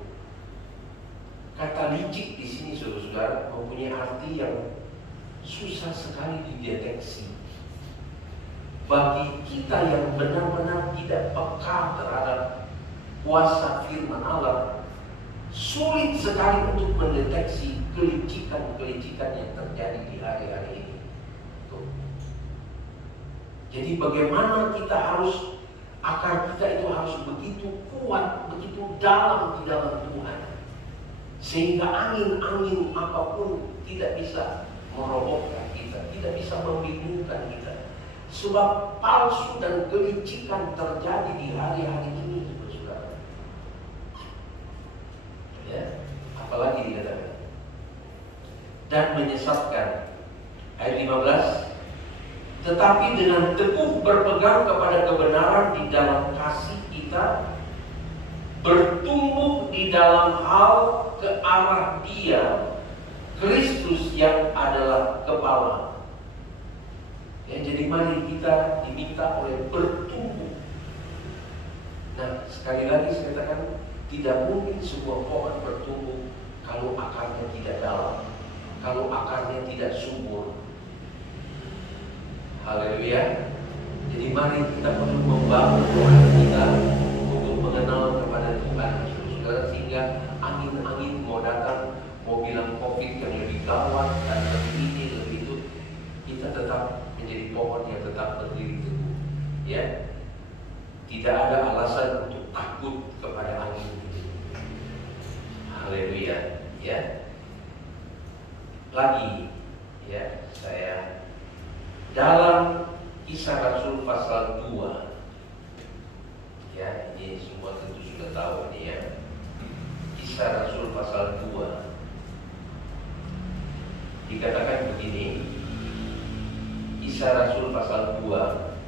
Kata licik di sini saudara-saudara mempunyai arti yang susah sekali dideteksi. Bagi kita yang benar-benar tidak peka terhadap kuasa firman Allah, sulit sekali untuk mendeteksi kelicikan-kelicikan yang terjadi di hari-hari ini. Jadi bagaimana kita harus, akar kita itu harus begitu kuat, begitu dalam di dalam Tuhan, sehingga angin-angin apapun tidak bisa merobohkan kita, tidak bisa membingungkan kita. Sebab palsu dan kelicikan terjadi di hari-hari ini, saudara. Ya, apalagi dikatakan dan menyesatkan. Ayat 15. Tetapi dengan teguh berpegang kepada kebenaran di dalam kasih kita, bertumbuh di dalam hal ke arah Dia, Kristus yang adalah kepala. Ya, jadi mari kita diminta oleh bertumbuh. Nah, sekali lagi saya katakan, tidak mungkin sebuah pohon bertumbuh kalau akarnya tidak dalam, kalau akarnya tidak subur. Haleluya. Jadi mari kita perlu membangun hati kita untuk mengenal kepada Tuhan, saudara, sehingga angin-angin mau datang, mau bilang COVID yang lebih gawat dan lebih ini, lebih itu, kita tetap menjadi pohon yang tetap berdiri teguh. Ya, tidak ada alasan untuk takut kepada angin itu. Haleluya. Ya. Lagi, ya, saya dalam Kisah Rasul pasal 2, ya, ini semua tentu sudah tahu ini ya. Kisah Rasul pasal 2 dikatakan begini. Kisah Rasul pasal 2,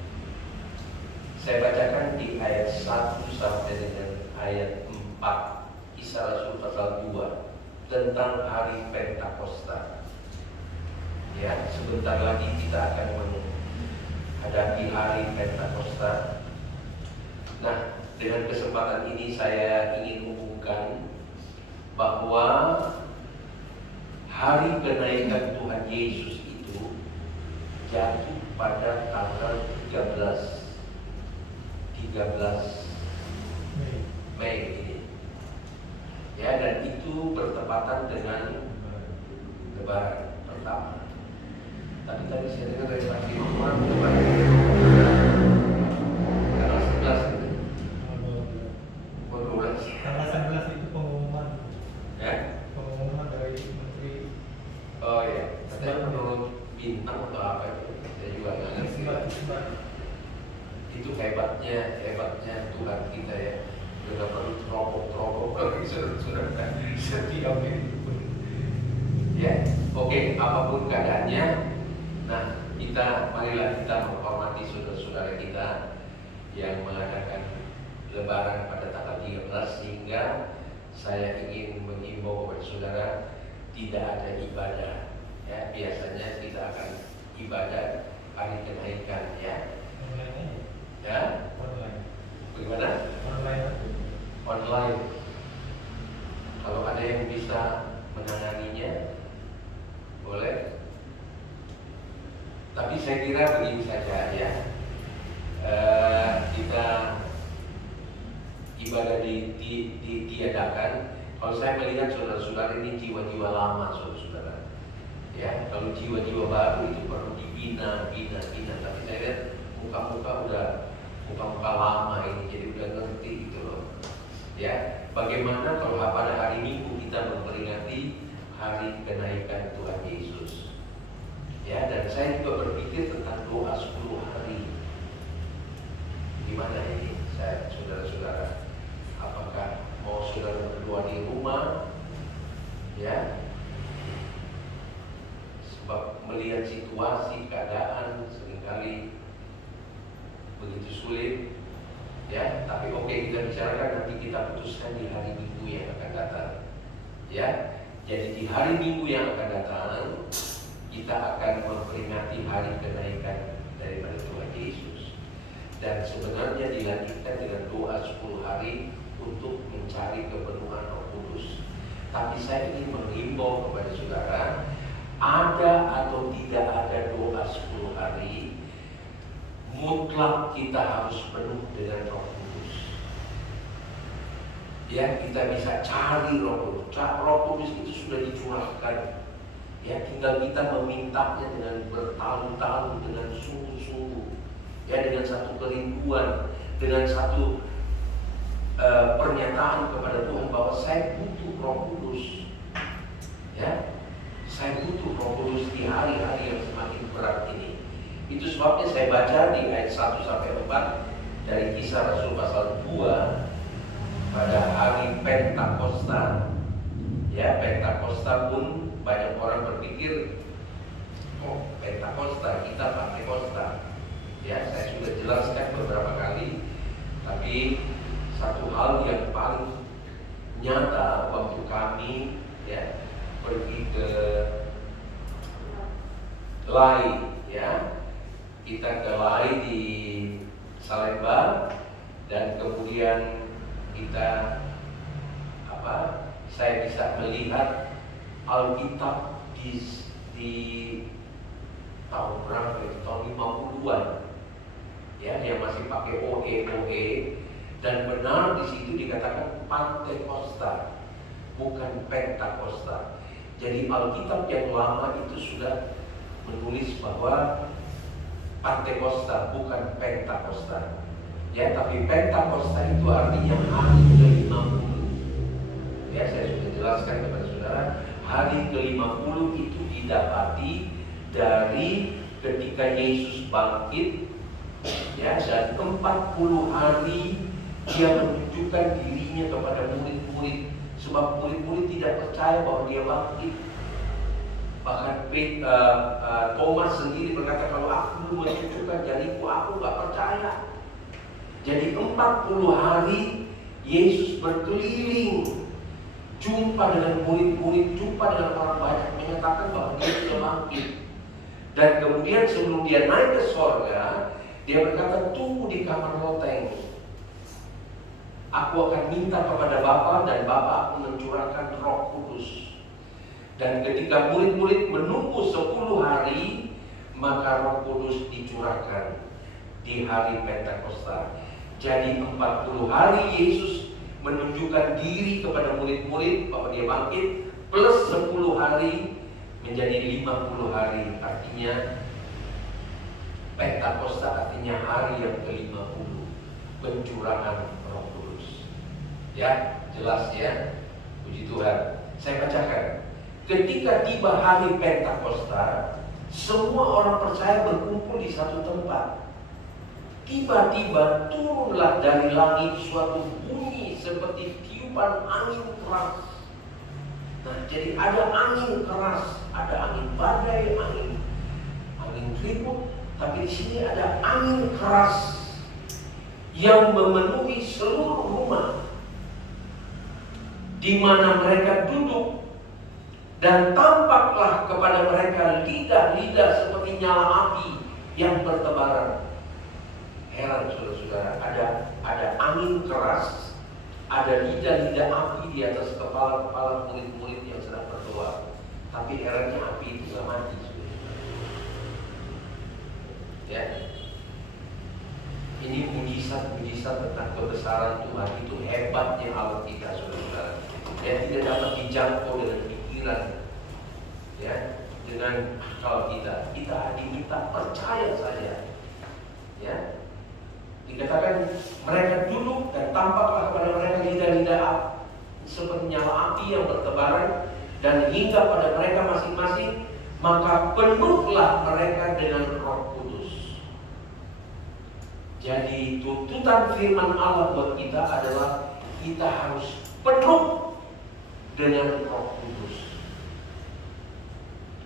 saya bacakan di ayat 1 sampai dengan ayat 4. Kisah Rasul pasal 2 tentang hari Pentakosta. Ya, sebentar lagi kita akan menghadapi hari Pentakosta. Nah, dengan kesempatan ini saya ingin umumkan bahwa hari kenaikan Tuhan Yesus itu jatuh pada tanggal 13 Mei ini. Ya, dan itu bertepatan dengan Lebaran pertama. Tapi tadi saya dengar dari Pak Firman tanggal 11 itu. Tanggal 11 itu pengumuman. Ya? Pengumuman dari Menteri. Oh ya, katanya menurut bintang atau apa itu. Saya juga nggak ngerti. Itu hebatnya Tuhan kita ya. apalagi saudara-saudara setiap itu. Ya, oke, apapun keadaannya, nah marilah kita menghormati saudara-saudara kita yang mengadakan Lebaran pada tanggal 13, sehingga saya ingin mengimbau kepada saudara tidak ada ibadah. Ya, biasanya kita akan ibadah hari kenaikan, ya. Ya, bagaimana? Online. Kalau ada yang bisa menanganinya, boleh. Tapi saya kira begini saja, ya. Kita ibadah ditiadakan. Kalau saya melihat saudara-saudara ini jiwa-jiwa lama, saudara-saudara. Ya, kalau jiwa-jiwa baru itu perlu dibina. Tapi saya lihat muka-muka lama ini, jadi udah ngerti gitu loh. Ya, bagaimana kalau pada hari Minggu kita memperingati hari kenaikan Tuhan Yesus? Ya, dan saya juga berpikir tentang doa 10 hari. Gimana ini, saudara-saudara? Apakah mau saudara berdoa di rumah? Ya, sebab melihat situasi, keadaan seringkali begitu sulit. Ya, tapi oke, kita bicarakan, nanti kita putuskan di hari Minggu yang akan datang. Ya, jadi di hari Minggu yang akan datang kita akan memperingati hari kenaikan daripada Tuhan Yesus. Dan sebenarnya dilanjutkan dengan doa 10 hari untuk mencari kepenuhan Roh Kudus. Tapi saya ingin menghimbau kepada saudara, ada atau tidak ada doa 10 hari, mutlak kita harus penuh dengan Roh Kudus. Ya, kita bisa cari Roh Kudus. Roh Kudus itu sudah dicurahkan. Ya, tinggal kita memintanya dengan bertahun-tahun, dengan sungguh-sungguh. Ya, dengan satu kerinduan, dengan satu pernyataan kepada Tuhan bahwa saya butuh Roh Kudus. Ya, saya butuh Roh Kudus di hari-hari yang semakin berat ini. Itu sebabnya saya baca di ayat 1-4 dari Kisah Rasul pasal 2 pada hari Pentakosta. Ya, Pentakosta pun banyak orang berpikir, oh Pentakosta, kita Pentakosta. Ya, saya sudah jelaskan beberapa kali. Tapi satu hal yang paling nyata waktu kami ya pergi ke Lai, ya, kita ke Lai di Salemba, dan kemudian kita saya bisa melihat Alkitab di tahun berapa? Di tahun 50-an, ya, yang masih pakai OE, dan benar di situ dikatakan Pantekosta, bukan Pentakosta. Jadi Alkitab yang lama itu sudah menulis bahwa Pantekosta, bukan Pentakosta. Ya, tapi Pentakosta itu artinya hari ke-50. Ya, saya sudah jelaskan kepada saudara, hari ke-50 itu didapati dari ketika Yesus bangkit, ya, dan 40 hari dia menunjukkan dirinya kepada murid-murid, sebab murid-murid tidak percaya bahwa dia bangkit. Bahkan Thomas sendiri berkata, kalau aku belum menunjukkan jariku, aku gak percaya. Jadi 40 hari Yesus berkeliling, jumpa dengan murid-murid, jumpa dengan orang banyak, menyatakan bahwa dia sudah bangkit. Dan kemudian sebelum dia naik ke sorga, dia berkata, tunggu di kamar loteng. Aku akan minta kepada Bapa, dan Bapa akan mencurahkan Roh Kudus. Dan ketika murid-murid menunggu 10 hari, maka Roh Kudus dicurahkan di hari Pentakosta. Jadi 40 hari Yesus menunjukkan diri kepada murid-murid bahwa dia bangkit, plus 10 hari menjadi 50 hari. Artinya Pentakosta artinya hari yang ke-50, pencurahan Roh Kudus. Ya, jelas ya. Puji Tuhan. Saya bacakan. Ketika tiba hari Pentakosta, semua orang percaya berkumpul di satu tempat. Tiba-tiba turunlah dari langit suatu bunyi seperti tiupan tiupan angin keras. Nah, jadi ada angin keras, ada angin badai, angin ribut, tapi di sini ada angin keras yang memenuhi seluruh rumah di mana mereka duduk, dan tampaklah kepada mereka lidah-lidah seperti nyala api yang bertebaran. Heran saudara-saudara, ada angin keras, ada lidah-lidah api di atas kepala-kepala murid-murid yang sedang berdoa. Tapi herannya api itu gak mati, saudara. Ya, ini mujizat-mujizat tentang kebesaran Tuhan. Itu hebatnya Allah kita, saudara-saudara. Dia tidak dapat dijangkau dengan pikiran, ya, dengan akal kita. Kita diminta percaya saja, ya. Dikatakan mereka duduk dan tampaklah kepada mereka lidah-lidah seperti nyala api yang bertebaran, dan hingga pada mereka masing-masing, maka penuhlah mereka dengan Roh Kudus. Jadi tuntutan firman Allah buat kita adalah kita harus penuh dengan Roh Kudus.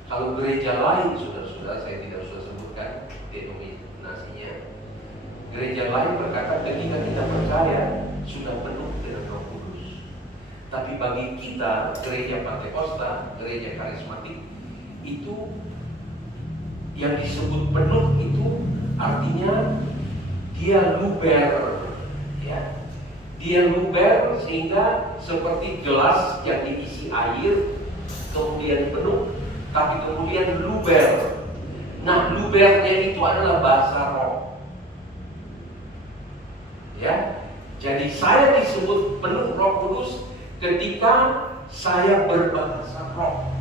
Kalau gereja lain, saudara-saudara, saya tidak usah sebutkan denominasinya. Gereja lain berkata ketika kita percaya sudah penuh dengan Roh Kudus. Tapi bagi kita, gereja Pantekosta, gereja karismatik, itu yang disebut penuh itu artinya dia luber, ya. Dia luber sehingga seperti gelas yang diisi air kemudian penuh, tapi kemudian luber. Nah, lubernya itu adalah bahasa roh. Ya, jadi saya disebut penuh Roh Kudus ketika saya berbahasa roh,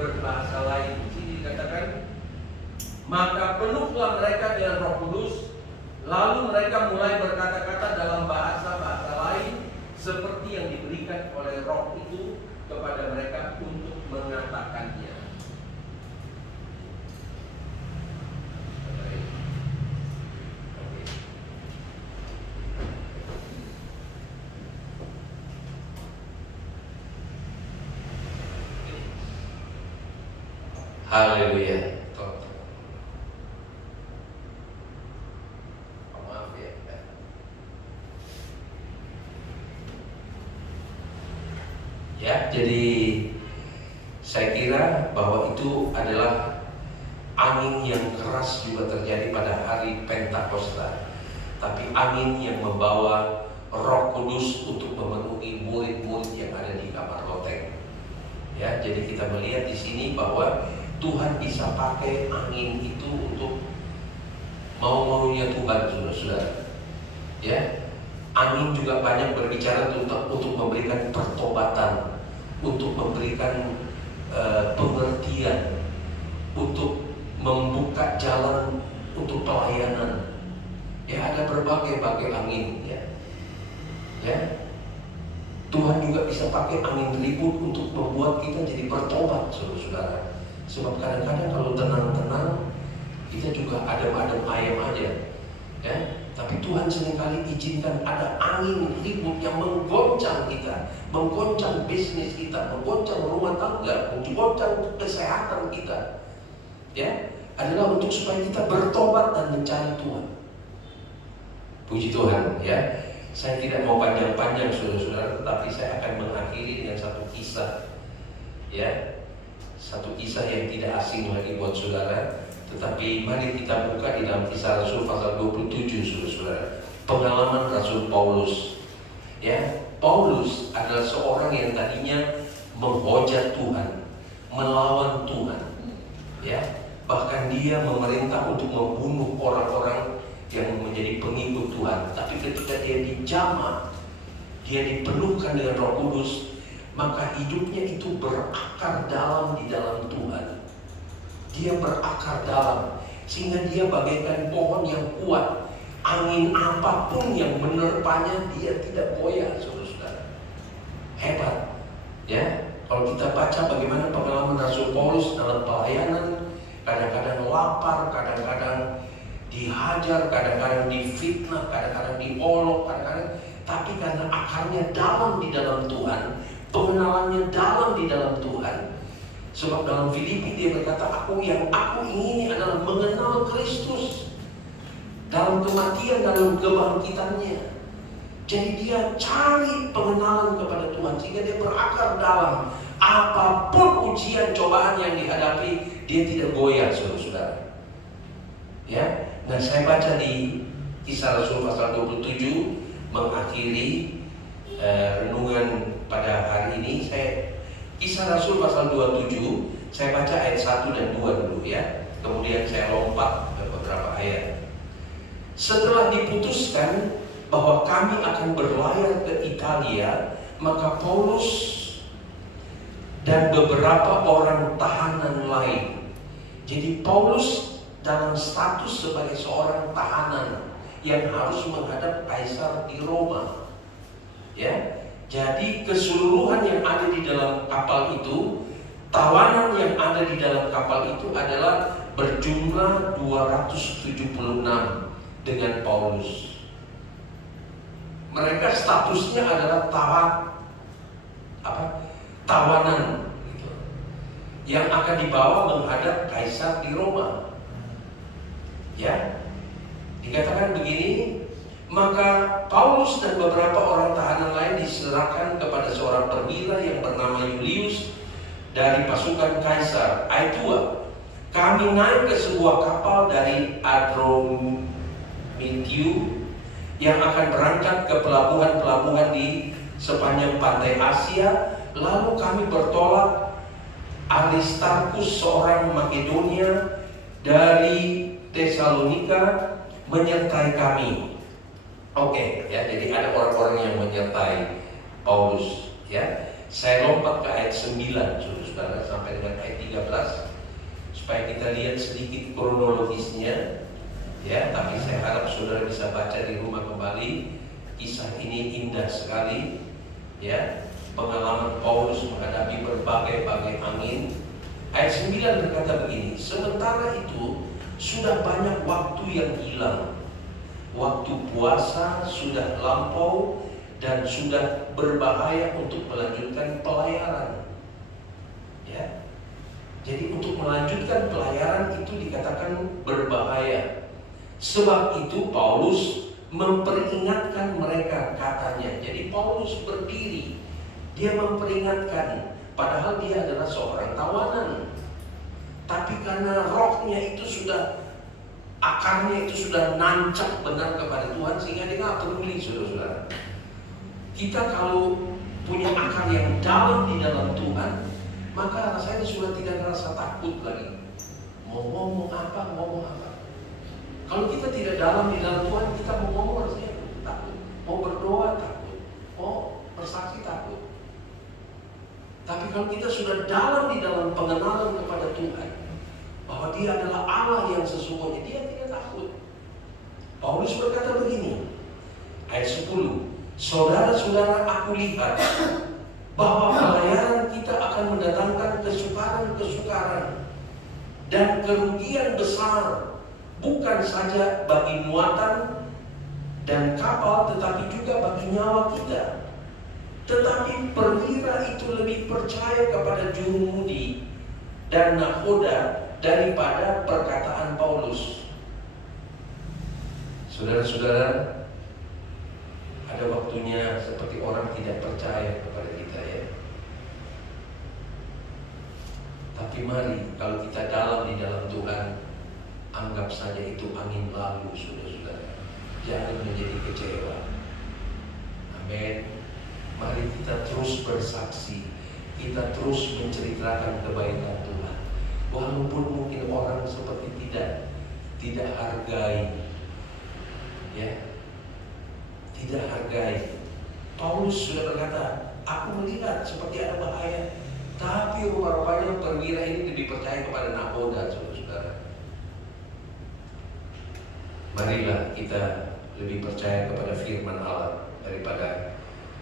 berbahasa lain. Di sini dikatakan, maka penuhlah mereka dengan Roh Kudus, lalu mereka mulai berkata-kata dalam bahasa-bahasa lain seperti yang diberikan oleh Roh itu kepada mereka untuk mengatakannya. Haleluya. Maaf ya. Ya, jadi saya kira bahwa itu adalah angin yang keras juga terjadi pada hari Pentakosta. Tapi angin yang membawa Roh Kudus untuk memenuhi murid-murid yang ada di kamar loteng. Ya, jadi kita melihat di sini bahwa Tuhan bisa pakai angin itu untuk mau-maunya Tuhan, saudara-saudara. Ya, angin juga banyak berbicara untuk memberikan pertobatan, untuk memberikan pengertian, untuk membuka jalan untuk pelayanan. Ya, ada berbagai-bagai angin. Ya, Tuhan juga bisa pakai angin ribut untuk membuat kita jadi bertobat, saudara-saudara. Sebab kadang-kadang kalau tenang-tenang kita juga adem-adem ayam aja, ya. Tapi Tuhan seringkali izinkan ada angin ribut yang menggoncang kita, menggoncang bisnis kita, menggoncang rumah tangga, menggoncang kesehatan kita. Ya, adalah untuk supaya kita bertobat dan mencari Tuhan. Puji Tuhan, ya. Saya tidak mau panjang-panjang, saudara-saudara, tetapi saya akan mengakhiri dengan satu kisah, ya. Satu kisah yang tidak asing lagi buat saudara. Tetapi mari kita buka di dalam Kisah Rasul pasal 27, saudara-saudara. Pengalaman Rasul Paulus. Ya, Paulus adalah seorang yang tadinya menghujat Tuhan, melawan Tuhan. Ya, bahkan dia memerintah untuk membunuh orang-orang yang menjadi pengikut Tuhan. Tapi ketika dia dijamah, dia dipenuhkan dengan Roh Kudus, maka hidupnya itu berakar dalam di dalam Tuhan. Dia berakar dalam sehingga dia bagaikan pohon yang kuat. Angin apapun yang menerpanya dia tidak goyah, saudara-saudara. Hebat, ya. Kalau kita baca bagaimana pengalaman Rasul Paulus dalam pelayanan, kadang-kadang lapar, kadang-kadang dihajar, kadang-kadang difitnah, kadang-kadang diolok, kadang-kadang, tapi Tapi karena akarnya dalam di dalam Tuhan, pengenalannya dalam di dalam Tuhan. Sebab dalam Filipi dia berkata, aku ingini adalah mengenal Kristus dalam kematian, dalam kebangkitannya. Jadi dia cari pengenalan kepada Tuhan sehingga dia berakar dalam. Apapun ujian cobaan yang dihadapi, dia tidak goyah, saudara-saudara. Ya, nah saya baca di Kisah Rasul pasal 27 mengakhiri renungan pada hari ini. Kisah Rasul pasal 27, saya baca ayat 1 dan 2 dulu ya. Kemudian saya lompat ke beberapa ayat. Setelah diputuskan bahwa kami akan berlayar ke Italia, maka Paulus dan beberapa orang tahanan lain. Jadi Paulus dalam status sebagai seorang tahanan yang harus menghadap Kaisar di Roma. Ya. Jadi keseluruhan yang ada di dalam kapal itu, tawanan yang ada di dalam kapal itu adalah berjumlah 276 dengan Paulus. Mereka statusnya adalah tawanan gitu, yang akan dibawa menghadap Kaisar di Roma. Ya, dikatakan begini, maka Paulus dan beberapa orang tahanan lain diserahkan kepada seorang perwira yang bernama Julius dari pasukan Kaisar. Ayat 2, kami naik ke sebuah kapal dari Adromitiu yang akan berangkat ke pelabuhan-pelabuhan di sepanjang pantai Asia. Lalu kami bertolak. Aristarkus seorang Makedonia dari Tesalonika menyertai kami. Oke, ya, jadi ada orang-orang yang menyertai Paulus. Ya, saya lompat ke ayat 9, saudara, sampai dengan ayat 13 supaya kita lihat sedikit kronologisnya. Ya, tapi saya harap saudara bisa baca di rumah kembali. Kisah ini indah sekali. Ya, pengalaman Paulus menghadapi berbagai angin. Ayat 9 berkata begini, sementara itu sudah banyak waktu yang hilang. Waktu puasa sudah lampau dan sudah berbahaya untuk melanjutkan pelayaran. Ya. Jadi untuk melanjutkan pelayaran itu dikatakan berbahaya. Sebab itu Paulus memperingatkan mereka, katanya. Jadi Paulus berdiri, dia memperingatkan, padahal dia adalah seorang tawanan. Tapi karena rohnya itu sudah, akarnya itu sudah nancap benar kepada Tuhan, sehingga dia nggak peduli, saudara-saudara. Kita kalau punya akar yang dalam di dalam Tuhan, maka rasanya sudah tidak merasa takut lagi. Mau ngomong apa. Kalau kita tidak dalam di dalam Tuhan, kita mau ngomong rasanya takut. Mau berdoa takut. Mau bersaksi takut. Tapi kalau kita sudah dalam di dalam pengenalan kepada Tuhan, bahwa dia adalah Allah yang sesungguhnya, dia tidak takut. Paulus berkata begini, ayat 10, saudara-saudara, aku lihat bahwa pelayaran kita akan mendatangkan kesukaran dan kerugian besar, bukan saja bagi muatan dan kapal, tetapi juga bagi nyawa kita. Tetapi perwira itu lebih percaya kepada jurumudi dan nahoda daripada perkataan Paulus. Saudara-saudara, ada waktunya seperti orang tidak percaya kepada kita, ya. Tapi mari, kalau kita dalam di dalam Tuhan, anggap saja itu angin lalu, saudara-saudara. Jangan menjadi kecewa. Amin. Mari kita terus bersaksi, kita terus menceritakan kebaikan Tuhan. Walaupun mungkin orang seperti tidak hargai, ya, tidak hargai. Paulus sudah berkata, aku melihat seperti ada bahaya, tapi rupa-rupanya perwira ini lebih percaya kepada nahoda, saudara-saudara. Marilah kita lebih percaya kepada firman Allah daripada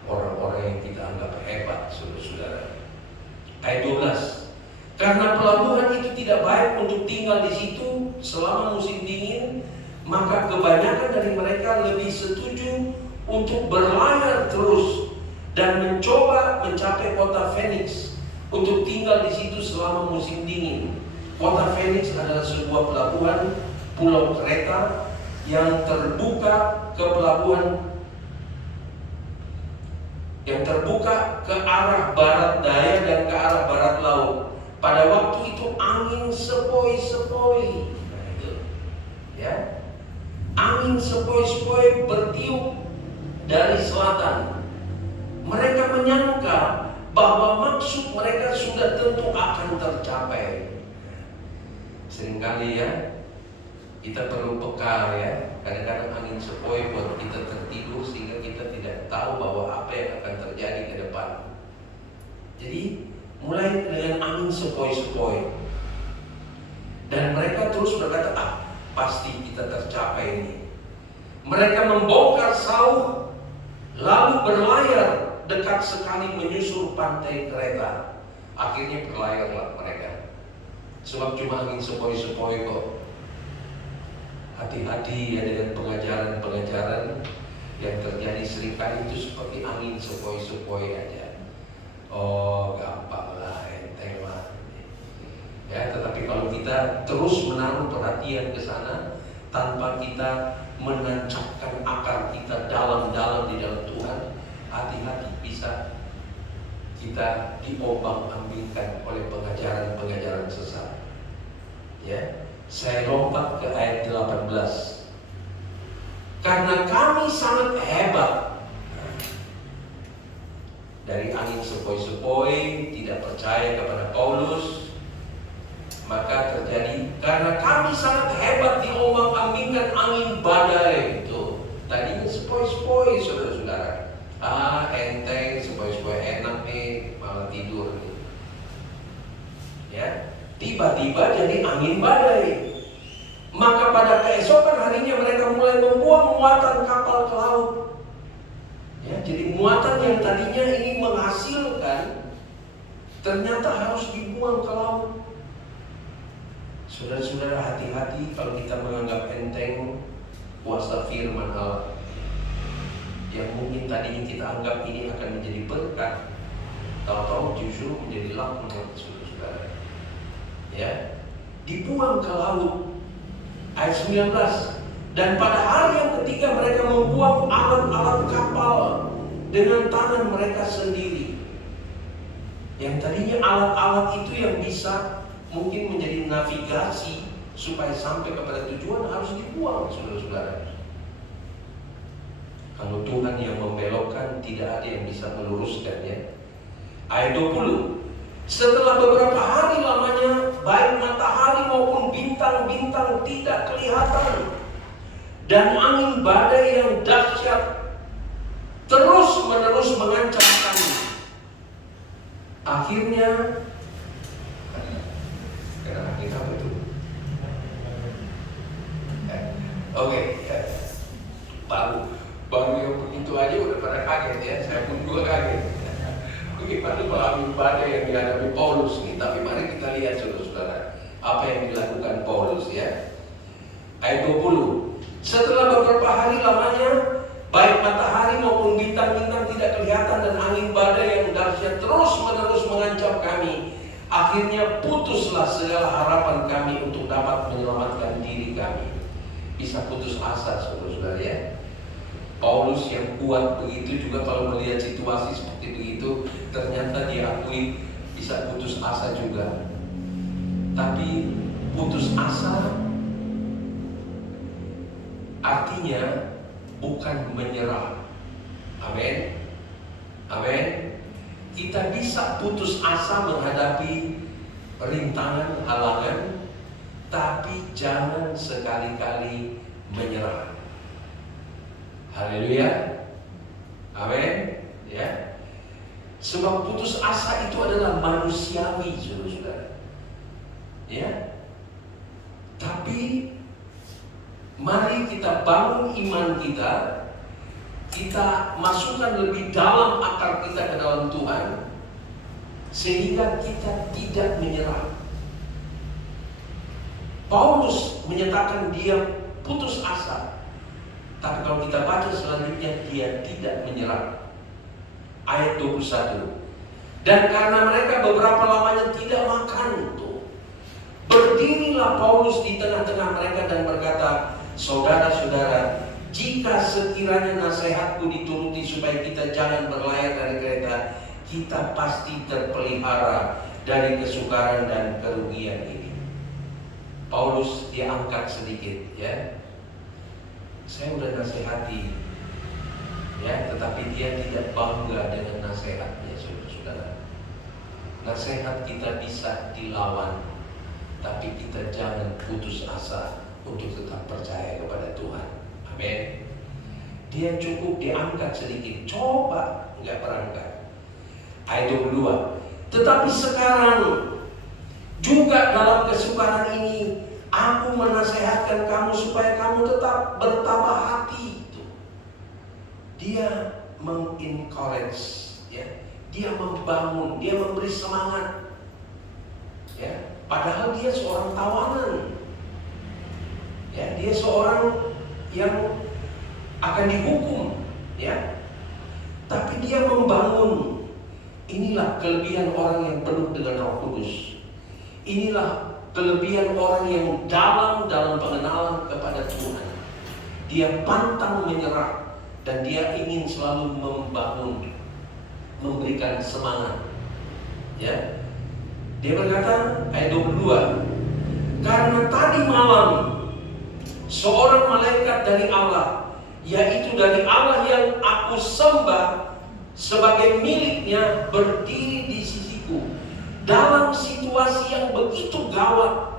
orang-orang yang kita anggap hebat, saudara-saudara. Ayat 12, karena pelabuhan itu tidak baik untuk tinggal di situ selama musim dingin, maka kebanyakan dari mereka lebih setuju untuk berlayar terus dan mencoba mencapai kota Phoenix untuk tinggal di situ selama musim dingin. Kota Phoenix adalah sebuah pelabuhan pulau kereta yang terbuka ke arah barat daya dan ke arah barat laut. Pada waktu itu angin sepoi-sepoi, ya, angin sepoi-sepoi bertiup dari selatan. Mereka menyangka bahwa maksud mereka sudah tentu akan tercapai. Seringkali ya, kita perlu peka ya. Kadang-kadang angin sepoi buat kita tertidur sehingga kita tidak tahu bahwa apa yang akan terjadi ke depan. Jadi mulai dengan angin sepoi-sepoi, dan mereka terus berkata, pasti kita tercapai ini. Mereka membongkar sauh lalu berlayar dekat sekali menyusur pantai Kreta. Akhirnya berlayarlah mereka. Sebab cuma angin sepoi-sepoi kok. Hati-hati ya dengan pengajaran-pengajaran yang terjadi seringkali itu seperti angin sepoi-sepoi aja. Oh, gampang lah, enteng lah. Ya, tetapi kalau kita terus menaruh perhatian ke sana tanpa kita menancapkan akar kita dalam-dalam di dalam Tuhan, hati-hati bisa kita diombang-ambingkan oleh pengajaran-pengajaran sesat. Ya, saya lompat ke ayat 18. Karena kami sangat hebat. Dari angin sepoi-sepoi tidak percaya kepada Paulus, maka terjadi karena kami sangat hebat diombang-ambingkan angin badai. Itu tadinya sepoi-sepoi, saudara-saudara. Enteng, sepoi-sepoi enak nih, malah tidur nih. Ya, tiba-tiba jadi angin badai. Maka pada keesokan harinya mereka mulai membuang muatan kapal ke laut. Ya, jadi muatan yang tadinya ini menghasilkan ternyata harus dibuang ke laut. Saudara-saudara, hati-hati kalau kita menganggap enteng kuasa firman Allah yang mungkin tadinya kita anggap ini akan menjadi berkat, tahu-tahu justru menjadi laknat, saudara-saudara. Ya, dibuang ke laut. Ayat 19. Dan pada hari yang ketiga mereka membuang alat-alat kapal dengan tangan mereka sendiri. Yang tadinya alat-alat itu yang bisa mungkin menjadi navigasi supaya sampai kepada tujuan harus dibuang, saudara-saudara. Kalau Tuhan yang membelokkan, tidak ada yang bisa meluruskannya. Ayat 20. Setelah beberapa hari lamanya, baik matahari maupun bintang-bintang tidak kelihatan, dan angin badai yang dahsyat terus-menerus mengancam kami. Akhirnya, kenapa kita itu? Oke, baru yang begitu aja udah pada kaget ya. Saya pun juga kaget. Bagaimana mengalami badai yang dihadapi Paulus nih? Tapi mari kita lihat, saudara-saudara, apa yang dilakukan Paulus ya. Ayat 20. Setelah beberapa hari lamanya, baik matahari maupun bintang-bintang tidak kelihatan dan angin badai yang dahsyat terus-menerus mengancam kami. Akhirnya putuslah segala harapan kami untuk dapat menyelamatkan diri kami. Bisa putus asa, saudara-saudara ya. Paulus yang kuat begitu juga kalau melihat situasi seperti begitu, ternyata dia akui bisa putus asa juga. Tapi putus asa artinya bukan menyerah. Amin. Amin. Kita bisa putus asa menghadapi rintangan, halangan, tapi jangan sekali-kali menyerah. Haleluya. Amin. Ya. Sebab putus asa itu adalah manusiawi, saudara-saudara. Ya. Tapi mari kita bangun iman kita. Kita masukkan lebih dalam akar kita ke dalam Tuhan, sehingga kita tidak menyerah. Paulus menyatakan dia putus asa. Tapi kalau kita baca selanjutnya, dia tidak menyerah. Ayat 21. Dan karena mereka beberapa lamanya tidak makan tuh, berdirilah Paulus di tengah-tengah mereka dan berkata, saudara-saudara, jika sekiranya nasihatku dituruti supaya kita jangan berlayar dari kereta, kita pasti terpelihara dari kesukaran dan kerugian ini. Paulus diangkat sedikit, ya. Saya udah nasihati, ya, tetapi dia tidak bangga dengan nasihatnya, saudara-saudara. Nasihat kita bisa dilawan, tapi kita jangan putus asa untuk tetap percaya kepada Tuhan. Amin. Dia cukup diangkat sedikit, coba nggak berangkat. Ayat 22. Tetapi sekarang juga dalam kesukaran ini, aku menasehatkan kamu supaya kamu tetap bertabah hati. Dia mengencourage, ya. Dia membangun, dia memberi semangat, ya. Padahal dia seorang tawanan, ya. Dia seorang yang akan dihukum, ya. Tapi dia membangun. Inilah kelebihan orang yang penuh dengan Roh Kudus. Inilah kelebihan orang yang dalam pengenalan kepada Tuhan. Dia pantang menyerah dan dia ingin selalu membangun, memberikan semangat. Ya. Dia berkata, ayat 22, karena tadi malam seorang malaikat dari Allah, yaitu dari Allah yang aku sembah sebagai miliknya, berdiri di sisiku dalam situasi yang begitu gawat.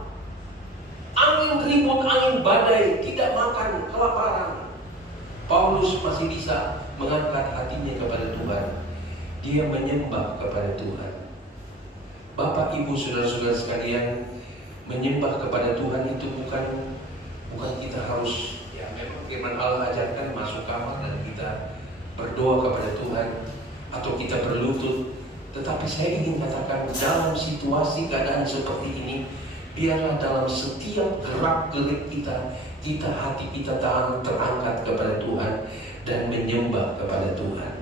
Angin ribut, angin badai, tidak makan, kelaparan. Paulus masih bisa mengangkat hatinya kepada Tuhan. Dia menyembah kepada Tuhan. Bapak, Ibu, saudara-saudara sekalian, menyembah kepada Tuhan itu bukan kita harus, ya memang firman Allah ajarkan masuk kamar dan kita berdoa kepada Tuhan atau kita berlutut. Tetapi saya ingin katakan, dalam situasi keadaan seperti ini, biarlah dalam setiap gerak-gerik kita, hati kita terangkat kepada Tuhan dan menyembah kepada Tuhan.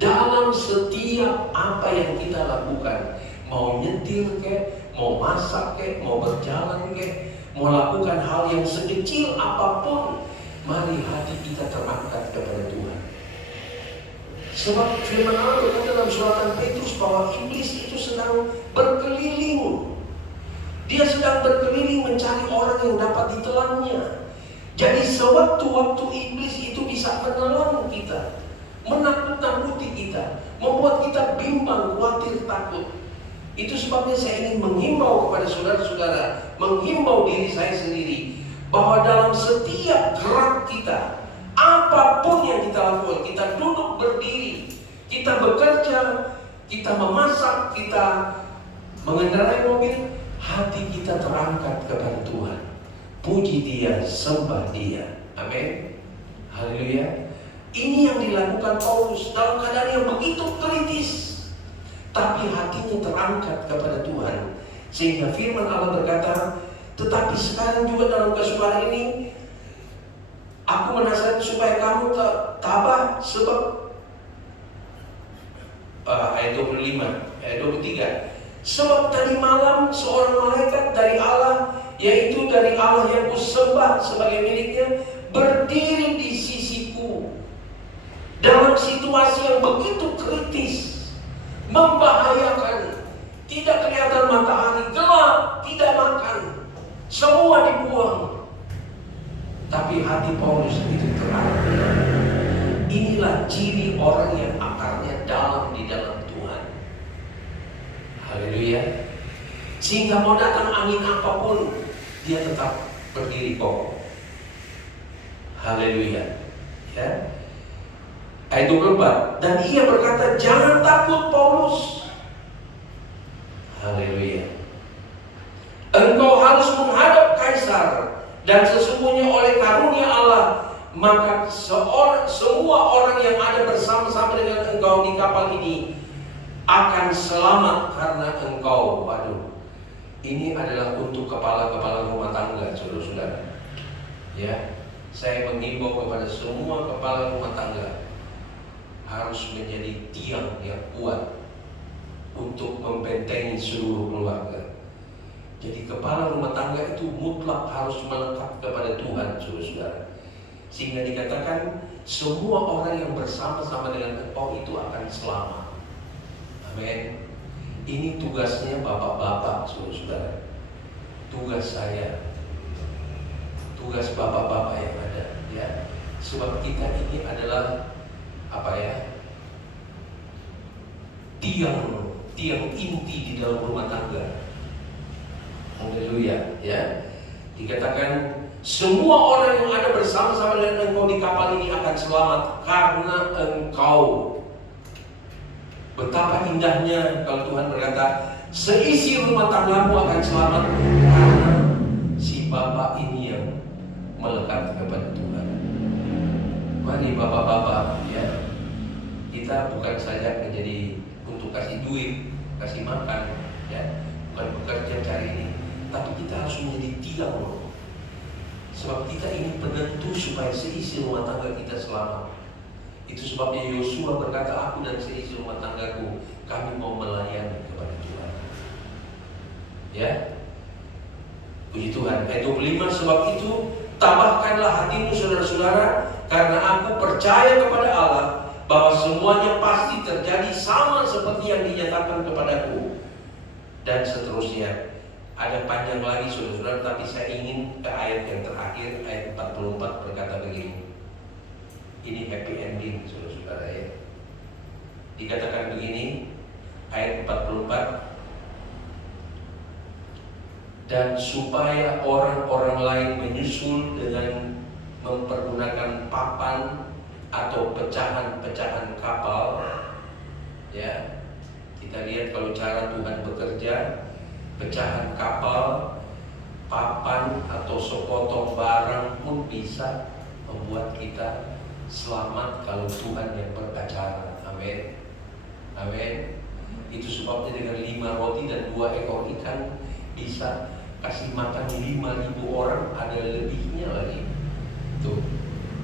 Dalam setiap apa yang kita lakukan, mau nyetir kek, mau masak kek, mau berjalan kek, mau lakukan hal yang sekecil apapun, mari hati kita terangkat kepada Tuhan. Sebab firman Allah berkata dalam suratan Petrus bahwa iblis itu sedang berkeliling. Dia sedang berkeliling mencari orang yang dapat ditelannya. Jadi sewaktu-waktu iblis itu bisa menelan kita, menakut-nakuti kita, membuat kita bimbang, khawatir, takut. Itu sebabnya saya ingin menghimbau kepada saudara-saudara, menghimbau diri saya sendiri, bahwa dalam setiap gerak kita, apapun yang kita lakukan, kita duduk berdiri, kita bekerja, kita memasak, kita mengendarai mobil, hati kita terangkat kepada Tuhan. Puji Dia, sembah Dia. Amin. Haleluya. Ini yang dilakukan Paulus dalam keadaan yang begitu kritis, tapi hatinya terangkat kepada Tuhan. Sehingga firman Allah berkata, tetapi sekarang juga dalam kesukaran ini, aku menasihatkan supaya kamu tabah, sebab ayat 25, ayat 23. Sebab tadi malam seorang malaikat dari Allah, yaitu dari Allah yang kusembah sebagai miliknya, berdiri di sisiku dalam situasi yang begitu kritis, membahayakan. Tidak kelihatan matahari, gelap, tidak makan, semua dibuang. Tapi hati Paulus itu terang. Inilah ciri orang yang akarnya dalam di dalam Tuhan. Haleluya. Sehingga mau datang angin apapun, dia tetap berdiri kokoh. Haleluya. Ya. Ayat 24. Dan ia berkata, jangan takut Paulus. Haleluya. Engkau harus menghadap Kaisar, dan sesungguhnya oleh karunia Allah, maka semua orang yang ada bersama-sama dengan engkau di kapal ini akan selamat karena engkau. Waduh, ini adalah untuk kepala-kepala rumah tangga, saudara-saudara. Ya, Saya mengimbau kepada semua kepala rumah tangga harus menjadi tiang yang kuat untuk membentengi seluruh keluarga. Jadi kepala rumah tangga itu mutlak harus melekat kepada Tuhan, saudara-saudara. Sehingga dikatakan semua orang yang bersama-sama dengan engkau itu akan selamat. Amin. Ini tugasnya bapak-bapak, saudara-saudara. Tugas saya, tugas bapak-bapak yang ada, ya. Sebab kita ini adalah tiang inti di dalam rumah tangga. Haleluya, ya. Dikatakan semua orang yang ada bersama-sama dengan engkau di kapal ini akan selamat karena engkau. Betapa indahnya kalau Tuhan berkata seisi rumah tanggamu akan selamat karena si Bapa ini yang melekat kepada Tuhan. Mari bapak-bapak, ya, kita bukan saja menjadi untuk kasih duit, kasih makan, ya, bukan bekerja cari ini, tapi kita harus menjadi tiang. Sebab kita ini penentu supaya seisi rumah tangga kita selamat. Itu sebabnya Yosua berkata, aku dan seisi rumah tanggaku, kami mau melayani kepada Tuhan. Ya, puji Tuhan. Ayat 25, sebab itu tambahkanlah hatimu saudara-saudara, karena aku percaya kepada Allah bahwa semuanya pasti terjadi sama seperti yang dinyatakan kepadaku. Dan seterusnya. Ada panjang lagi saudara-saudara, tapi saya ingin ke ayat yang terakhir, ayat 44 berkata begini. Ini happy ending saudara-saudara, ya. Dikatakan begini, ayat 44. Dan supaya orang-orang lain menyusul dengan mempergunakan papan atau pecahan-pecahan kapal, ya. Kita lihat kalau cara Tuhan bekerja, pecahan kapal, papan atau sepotong barang pun bisa membuat kita selamat kalau Tuhan yang beracara. Amin. Amin. Itu sebabnya dengan 5 roti dan 2 ekor ikan bisa kasih makan 5.000 orang, ada lebihnya lagi. Tuh,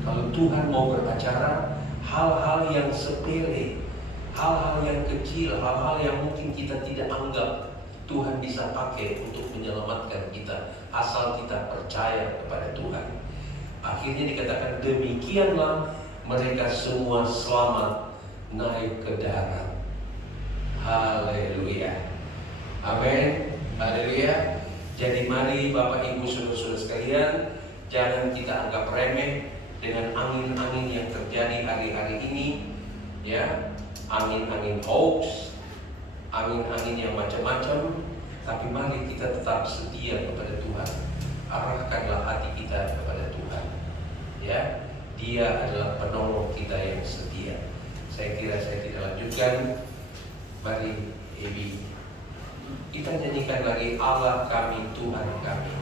kalau Tuhan mau beracara, hal-hal yang sepele, hal-hal yang kecil, hal-hal yang mungkin kita tidak anggap, Tuhan bisa pakai untuk menyelamatkan kita, asal kita percaya kepada Tuhan. Akhirnya dikatakan demikianlah mereka semua selamat naik ke darat. Haleluya. Amin. Haleluya. Jadi mari Bapak Ibu saudara-saudara sekalian, jangan kita anggap remeh dengan angin-angin yang terjadi hari-hari ini, ya. Angin-angin hoax, angin-angin yang macam-macam, tapi mari kita tetap setia kepada Tuhan. Arahkanlah hati kita kepada Tuhan, ya. Dia adalah penolong kita yang setia. Saya kira saya tidak lanjutkan. Mari Ebi, kita nyanyikan lagi Allah kami, Tuhan kami,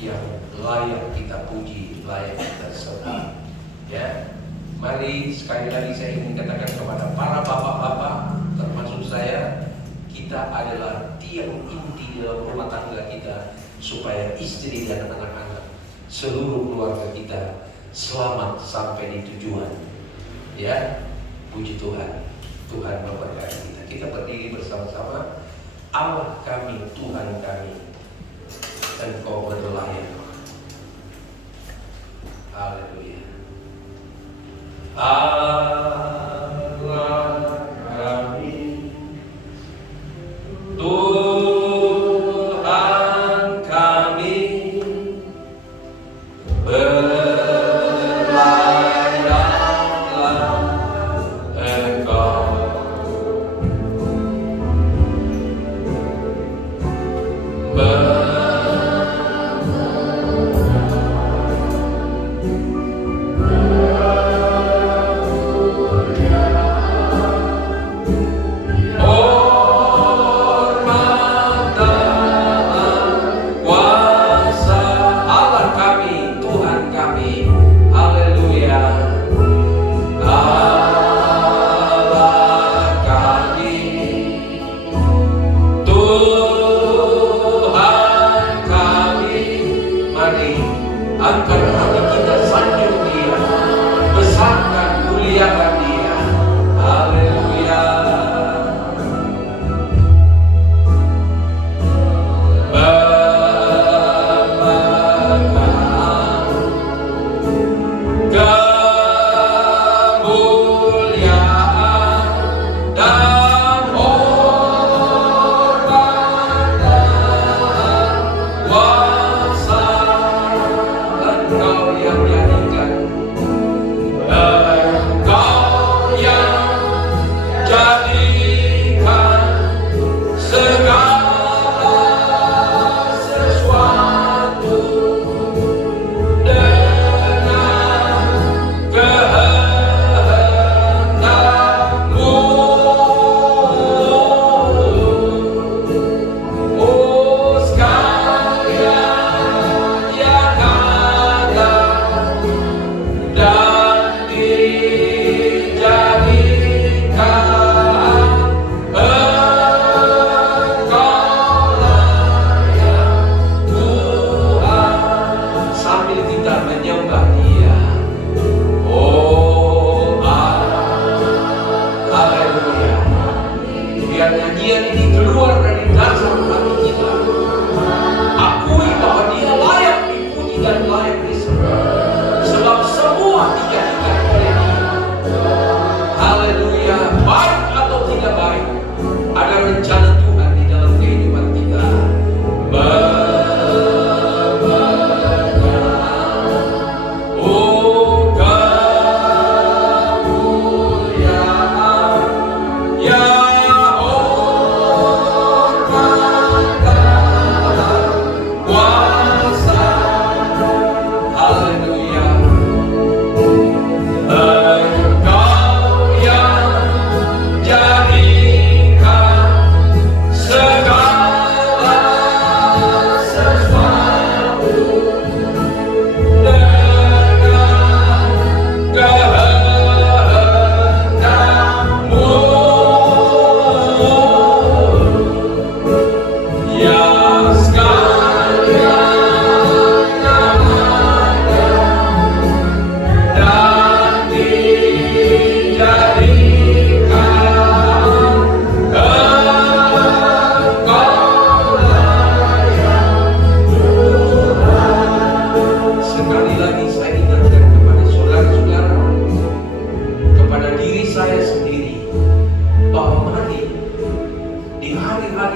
yang layak kita puji, layak kita sembah, ya. Mari sekali lagi saya ingin katakan kepada para bapak-bapak, termasuk saya, kita adalah tiang inti dalam rumah tangga kita, supaya istri dan anak-anak, seluruh keluarga kita selamat sampai di tujuan. Ya, puji Tuhan. Tuhan memberkati kita. Kita berdiri bersama-sama. Allah kami, Tuhan kami, Engkau berlayan. Haleluya. Allah kami, Tuhan kami, berlayanlah Engkau.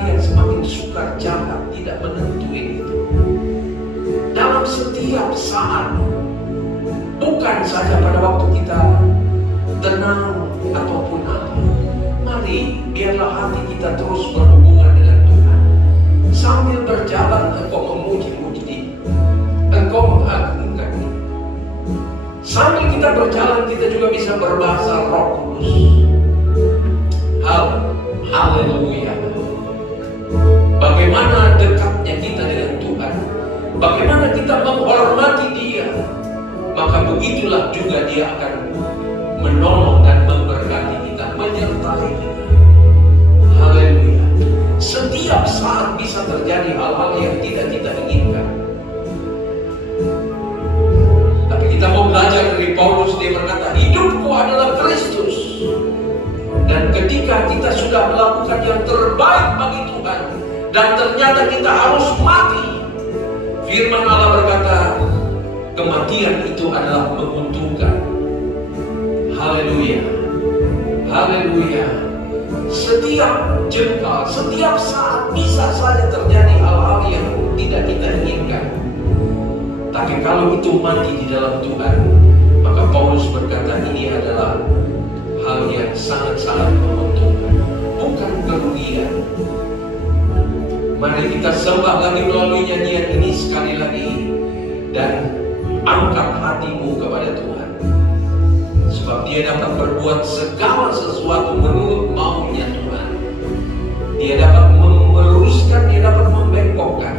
kalian semakin sukar jalan, tidak menentuin itu. Dalam setiap saat, bukan saja pada waktu kita tenang ataupun apa. Mari biarlah hati kita terus berhubungan dengan Tuhan. Sambil berjalan engkau memuji-muji, engkau mengagungkan. Sambil kita berjalan kita juga bisa berbahasa Roh Kudus. Haleluya. Bagaimana dekatnya kita dengan Tuhan, bagaimana kita menghormati Dia, maka begitulah juga Dia akan menolong dan memberkati kita, menyertai kita. Haleluya. Setiap saat bisa terjadi hal-hal yang tidak kita inginkan. Tapi kita mau belajar dari Paulus, dia berkata, hidupku adalah Kristus. Dan ketika kita sudah melakukan yang terbaik bagi Tuhan, dan ternyata kita harus mati, firman Allah berkata, kematian itu adalah menguntungkan. Haleluya. Haleluya. Setiap jengkal, setiap saat bisa saja terjadi hal-hal yang tidak kita inginkan. Tapi kalau itu mati di dalam Tuhan, maka Paulus berkata ini adalah hal yang sangat-sangat menguntungkan, bukan kerugian. Mari kita sembah lagi melalui nyanyian ini sekali lagi, dan angkat hatimu kepada Tuhan. Sebab Dia dapat berbuat segala sesuatu menurut maunya Tuhan. Dia dapat meluruskan, Dia dapat membengkokkan.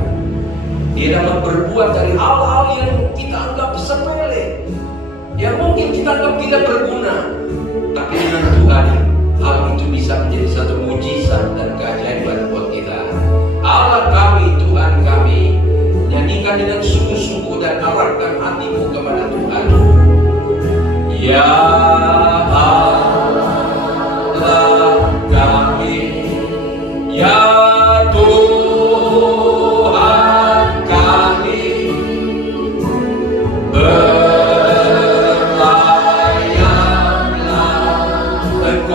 Dia dapat berbuat dari hal-hal yang kita anggap sepele, yang mungkin kita anggap tidak berguna. Tapi dengan Tuhan, hal itu bisa menjadi satu mujizat dan keajaiban buat kita. Allah kami, Tuhan kami, nyanyikan dengan sungguh-sungguh dan arahkan hatimu kepada Tuhan. Ya Allah kami, ya Tuhan kami, berlayanlah Engkau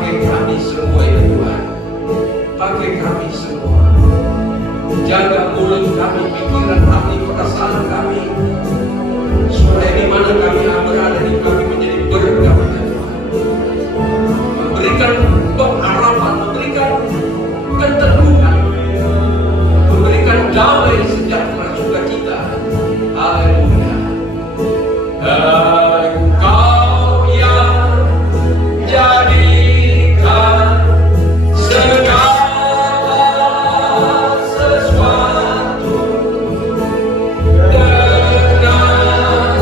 Pakai kami semua ya Tuhan. Pakai kami semua. Jaga mulut kami, pikiran kami, perasaan kami, supaya di mana kami berada di kami menjadi berkah ya Tuhan. Memberikan pengharapan, memberikan keteguhan, memberikan damai sejahtera sukacita. Haleluya. Engkau yang jadikan segala sesuatu dengan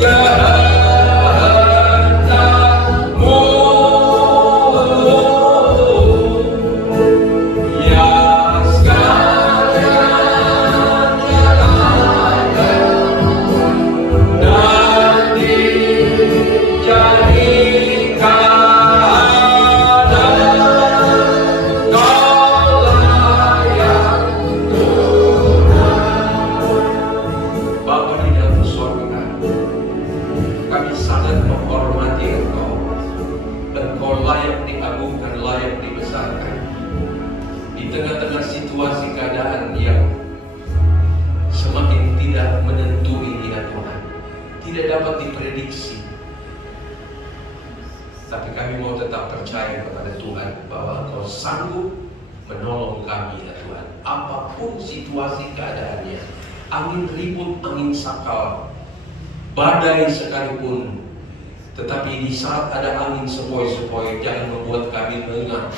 kehendak-Mu, ya sekalian dan dijadikan Engkau layak Tuhan. Bapa di dalam surga, kami sangat menghormati Engkau. Engkau layak diagungkan, layak dibesarkan. Di tengah-tengah situasi keadaan yang semakin tidak menentu ini ya Tuhan, tidak dapat diprediksi, tapi kami mau tetap percaya kepada Tuhan bahwa Engkau sanggup menolong kami ya Tuhan. Apapun situasi keadaannya, angin ribut, angin sakal, badai sekalipun, tetapi di saat ada angin sepoi-sepoi, jangan membuat kami lengah.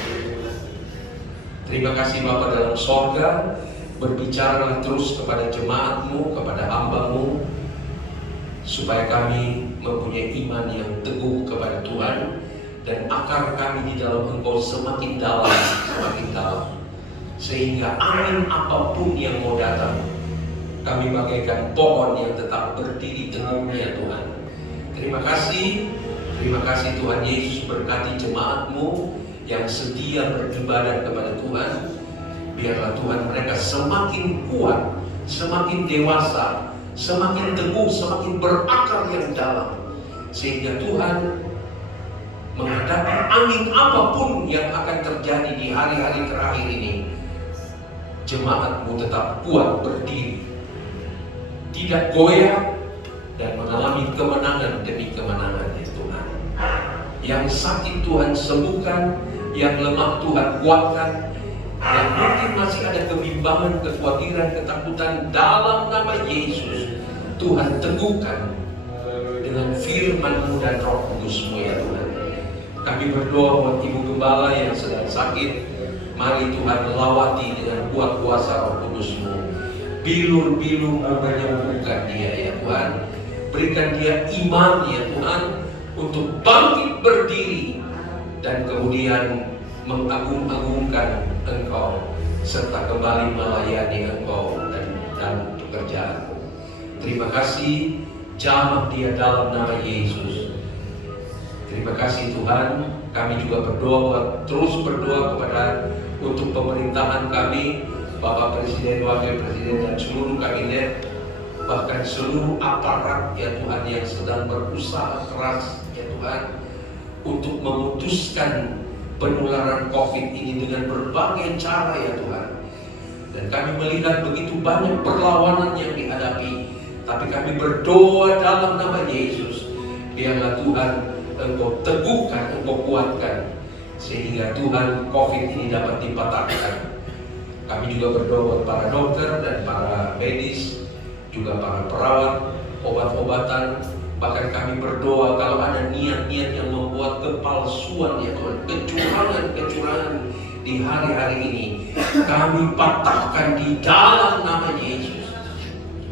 Terima kasih Bapa dalam sorga, berbicaralah terus kepada jemaat-Mu, kepada hamba-Mu, supaya kami mempunyai iman yang teguh kepada Tuhan, dan akar kami di dalam Engkau semakin dalam, sehingga angin apapun yang mau datang, kami bagaikan pohon yang tetap berdiri teguhnya Tuhan. Terima kasih Tuhan Yesus, berkati jemaat-Mu yang setia beribadah kepada Tuhan. Biarlah Tuhan mereka semakin kuat, semakin dewasa, semakin teguh, semakin berakar yang dalam, sehingga Tuhan menghadapi angin apapun yang akan terjadi di hari-hari terakhir ini, jemaat-Mu tetap kuat berdiri, tidak goyah, dan mengalami kemenangan demi kemenangan ya Tuhan. Yang sakit Tuhan sembuhkan, yang lemah Tuhan kuatkan, yang mungkin masih ada kebimbangan, kekhawatiran, ketakutan, dalam nama Yesus Tuhan teguhkan dengan firman-Mu dan Roh Kudus-Mu ya Tuhan. Kami berdoa buat Ibu Gembala yang sedang sakit. Mari Tuhan lawati dengan kuat kuasa Roh Kudus-Mu. Bilur-bilur-Mu menyembuhkan dia ya Tuhan. Berikan dia iman ya Tuhan untuk bangkit berdiri dan kemudian mengagung-agungkan Engkau, serta kembali melayani Engkau dan pekerjaan-Mu. Terima kasih, jamah dia dalam nama Yesus. Terima kasih Tuhan. Kami juga terus berdoa untuk pemerintahan kami, Bapak Presiden, Wakil Presiden, dan seluruh kabinet, bahkan seluruh aparat ya Tuhan yang sedang berusaha keras ya Tuhan untuk memutuskan penularan COVID ini dengan berbagai cara ya Tuhan. Dan kami melihat begitu banyak perlawanan yang dihadapi, tapi kami berdoa dalam nama Yesus, biarlah Tuhan Engkau teguhkan, Engkau kuatkan, sehingga Tuhan COVID ini dapat dipatahkan. Kami juga berdoa buat para dokter dan para medis, juga para perawat, obat-obatan. Bahkan kami berdoa kalau ada niat-niat yang membuat kepalsuan ya Tuhan, kecurangan di hari-hari ini, kami patahkan di dalam nama Yesus.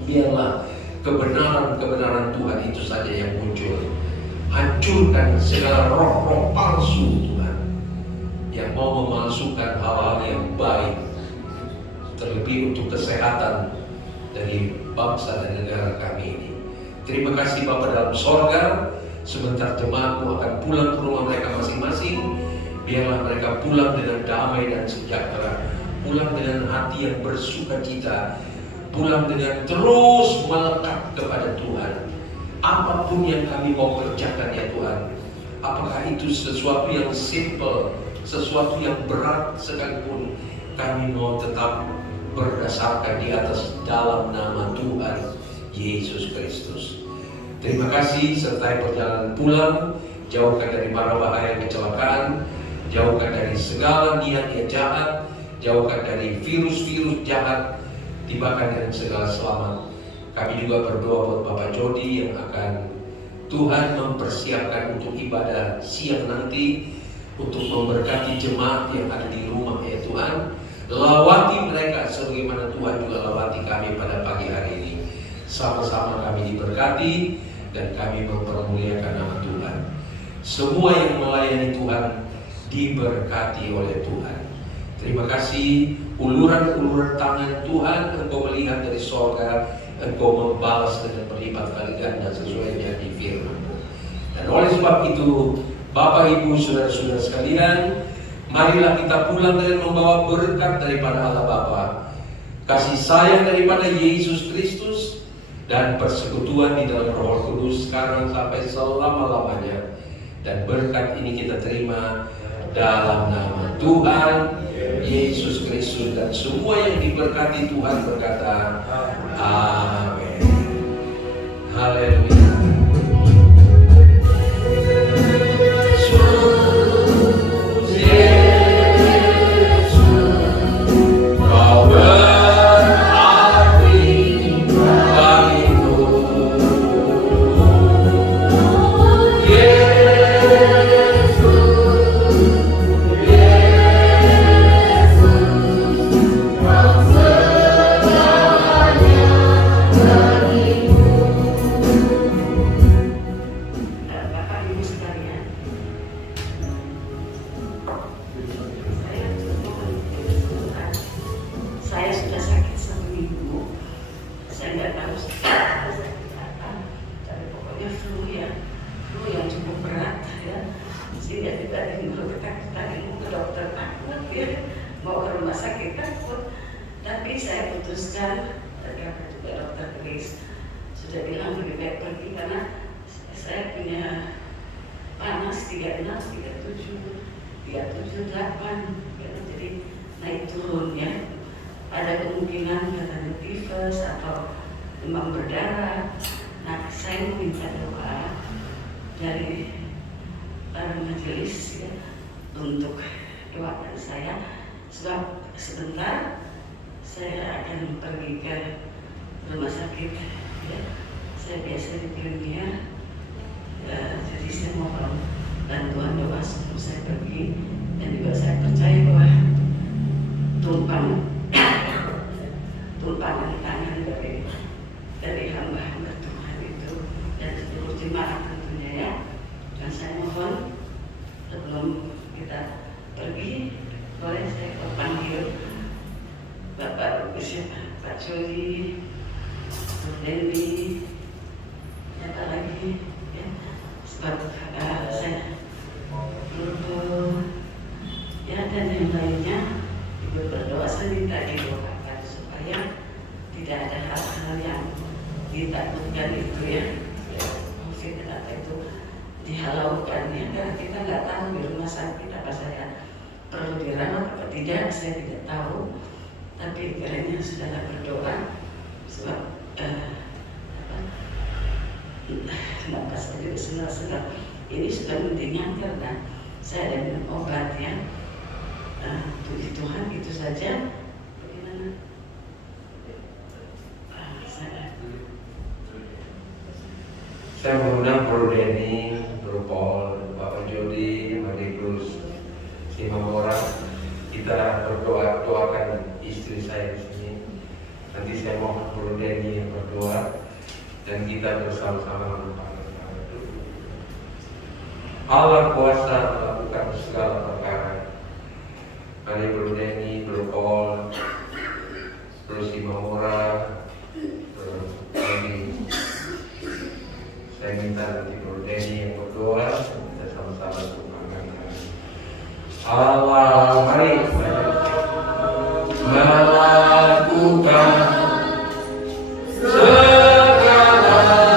Biarlah kebenaran Tuhan itu saja yang muncul. Hancurkan segala roh-roh palsu Tuhan, yang mau memalsukan hal-hal yang baik, terlebih untuk kesehatan dari bangsa dan negara kami ini. Terima kasih Bapa dalam sorga. Sebentar jemaat-Mu akan pulang ke rumah mereka masing-masing. Biarlah mereka pulang dengan damai dan sejahtera, pulang dengan hati yang bersukacita, pulang dengan terus melekat kepada Tuhan. Apapun yang kami mau kerjakan ya Tuhan, apakah itu sesuatu yang simple, sesuatu yang berat sekalipun, kami mau tetap berdasarkan di atas dalam nama Tuhan Yesus Kristus. Terima kasih sertai perjalanan pulang, jauhkan dari mara bahaya kecelakaan, jauhkan dari segala niat yang jahat, jauhkan dari virus-virus jahat, tibakan dengan segala selamat. Kami juga berdoa buat Bapak Jody yang akan Tuhan mempersiapkan untuk ibadah siang nanti, untuk memberkati jemaat yang ada di rumah ya Tuhan. Lawati mereka sebagaimana Tuhan juga lawati kami pada pagi hari ini. Sama-sama kami diberkati dan kami mempermuliakan nama Tuhan. Semua yang melayani Tuhan diberkati oleh Tuhan. Terima kasih, uluran-uluran tangan Tuhan Engkau melihat dari sorga, Engkau membalas dengan berlipat kali ganda sesuai dengan di firman-Mu. Dan oleh sebab itu, Bapak, Ibu, Saudara-saudara sekalian, marilah kita pulang dengan membawa berkat daripada Allah Bapa, kasih sayang daripada Yesus Kristus, dan persekutuan di dalam Roh Kudus sekarang sampai selama-lamanya. Dan berkat ini kita terima dalam nama Tuhan Yesus Kristus, dan semua yang diberkati Tuhan berkata amin. Haleluya. Ini sudah mendingan karena saya ada minum obat ya. Puji Tuhan, itu saja. Bagaimana? Saya mengundang Bro Denny, Bro Paul, Bapak Jody, Marikus, si Mamora. Kita doakan istri saya di sini. Nanti saya mohon Bro Denny yang berdoa dan kita bersama-sama menumpang. Allah kuasa melakukan segala perkara. Mari Bro Denny, Bro Paul, Bro Simamora, Bro Denny. Saya minta nanti Bro Denny yang berdoa, kita sama-sama berdoakan. Allah, mari melakukan segala perkara.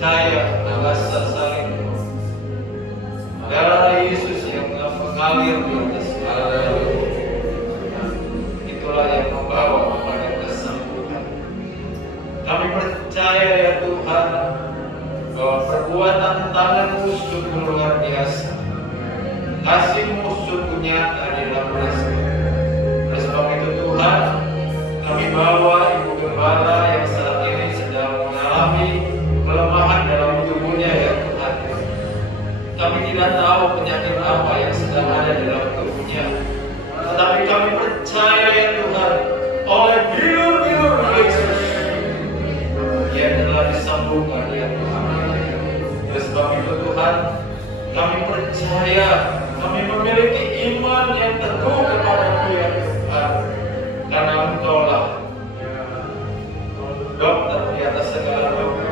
percaya alasan salib darah Yesus yang mengalir di atas salib. Itulah yang membawa kepada kesembuhan. Kami percaya ya Tuhan bahwa perbuatan tangan-Mu sungguh luar biasa. Kasih-Mu sungguh nyata di dalam rezeki. Oleh sebab itu Tuhan, kami bawa Ibu Gembala yang saat ini sedang mengalami kelemahan dalam tubuhnya ya Tuhan. Kami tidak tahu penyakit apa yang sedang ada dalam tubuhnya, tetapi kami percaya ya Tuhan, oleh bilur-bilur Yesus dia telah disembuhkan ya Tuhan. Oleh sebab itu Tuhan, kami percaya, kami memiliki iman yang teguh kepada-Mu ya Tuhan, karena Engkau-lah dokter di atas segala dokter.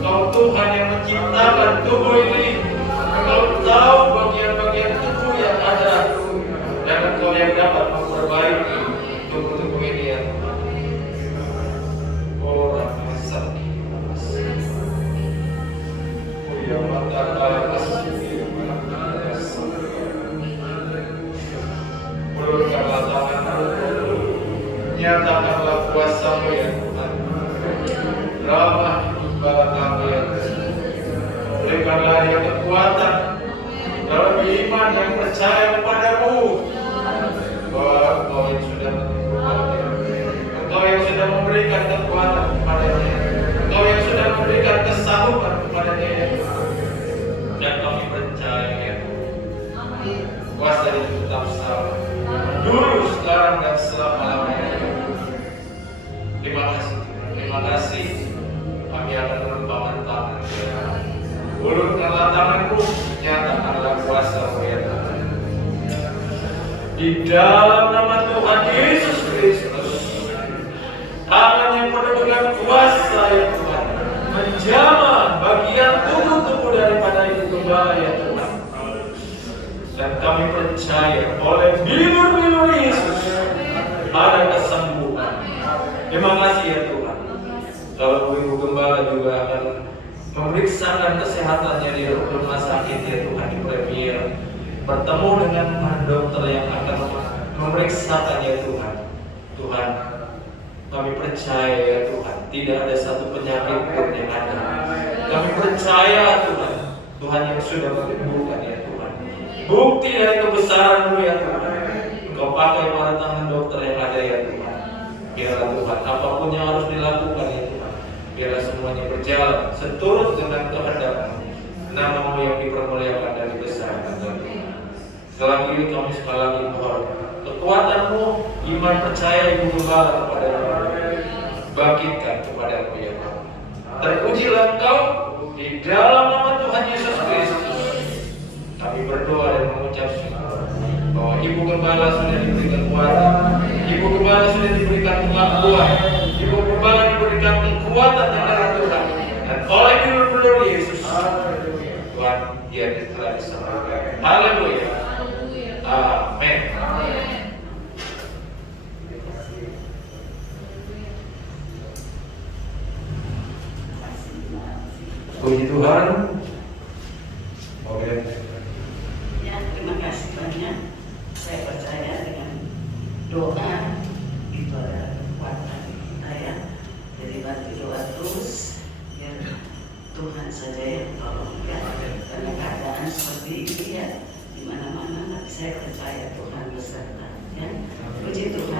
Engkau Tuhan yang menciptakan tubuh ini. Engkau tahu bagian-bagian tubuh yang ada, dan Engkau yang dapat memperbaiki tubuh-tubuh ini ya Tuhan. Orang besar, oh ya mata ulurkanlah tangan-Mu, nyatakanlah kuasa-Mu ya Tuhan. Ramah kepada kami ya Tuhan. Berikanlah dia kekuatan dalam iman yang percaya kepada-Mu, bahwa Engkau yang sudah menyembuhkannya, Engkau yang sudah memberikan kekuatan kepadanya, Engkau yang sudah memberikan kesanggupan kepadanya ya Tuhan. Dan kami percaya ya Tuhan, kuasa itu tetap sama, dulu, sekarang, dan selama-lamanya. Terima kasih, terima kasih. Kami akan menumpahkan tangan. Ulurkanlah tangan-Mu, nyatakanlah kuasa-Mu ya Tuhan. Di dalam nama Tuhan Yesus Kristus, tangan yang penuh dengan kuasa ya Tuhan, menjamah bagian tubuh-tubuh daripada Ibu Gembala ya Tuhan. Dan kami percaya oleh bilur-bilur Yesus ada kesembuhan. Terima kasih ya Tuhan. Kalau Ibu Gembala juga akan memeriksakan kesehatannya di rumah sakit ya Tuhan, di Premier, bertemu dengan dokter yang akan memeriksakan ya Tuhan. Tuhan, kami percaya ya Tuhan, tidak ada satu penyakit pun yang ada. Kami percaya Tuhan, Tuhan yang sudah menyembuhkan ya Tuhan. Bukti dari kebesaran-Mu ya Tuhan, Engkau pakai para tangan dokter yang ada ya Tuhan. Biarlah Tuhan, apapun yang harus dilakukan ya Tuhan, biarlah semuanya berjalan seturut dengan kehendak-Mu. Nama-Mu yang dipermuliakan dan dibesarkan Tuhan. Sekali lagi kami sekali lagi mohon kekuatan-Mu, iman percaya Ibu Gembala kepada-Mu, bangkitkan kepada-Mu ya Tuhan. Terpujilah Engkau di dalam nama Tuhan Yesus Kristus. Kami berdoa dan mengucap syukur bahwa Ibu Gembala sudah diberikan kekuatan, Ibu Gembala sudah diberikan kemampuan, Ibu Gembala diberikan kekuatan dari Tuhan, dan oleh bilur-bilur Yesus Tuhan dia telah disembuhkan. Haleluya. Amin. Puji Tuhan. Oke. Ya, terima kasih banyak. Saya percaya dengan doa itu adalah kekuatan kita ya. Jadi bantu doa terus, biar Tuhan saja yang tolong ya. Karena keadaan seperti ini ya, di mana-mana saya percaya Tuhan beserta ya. Puji Tuhan.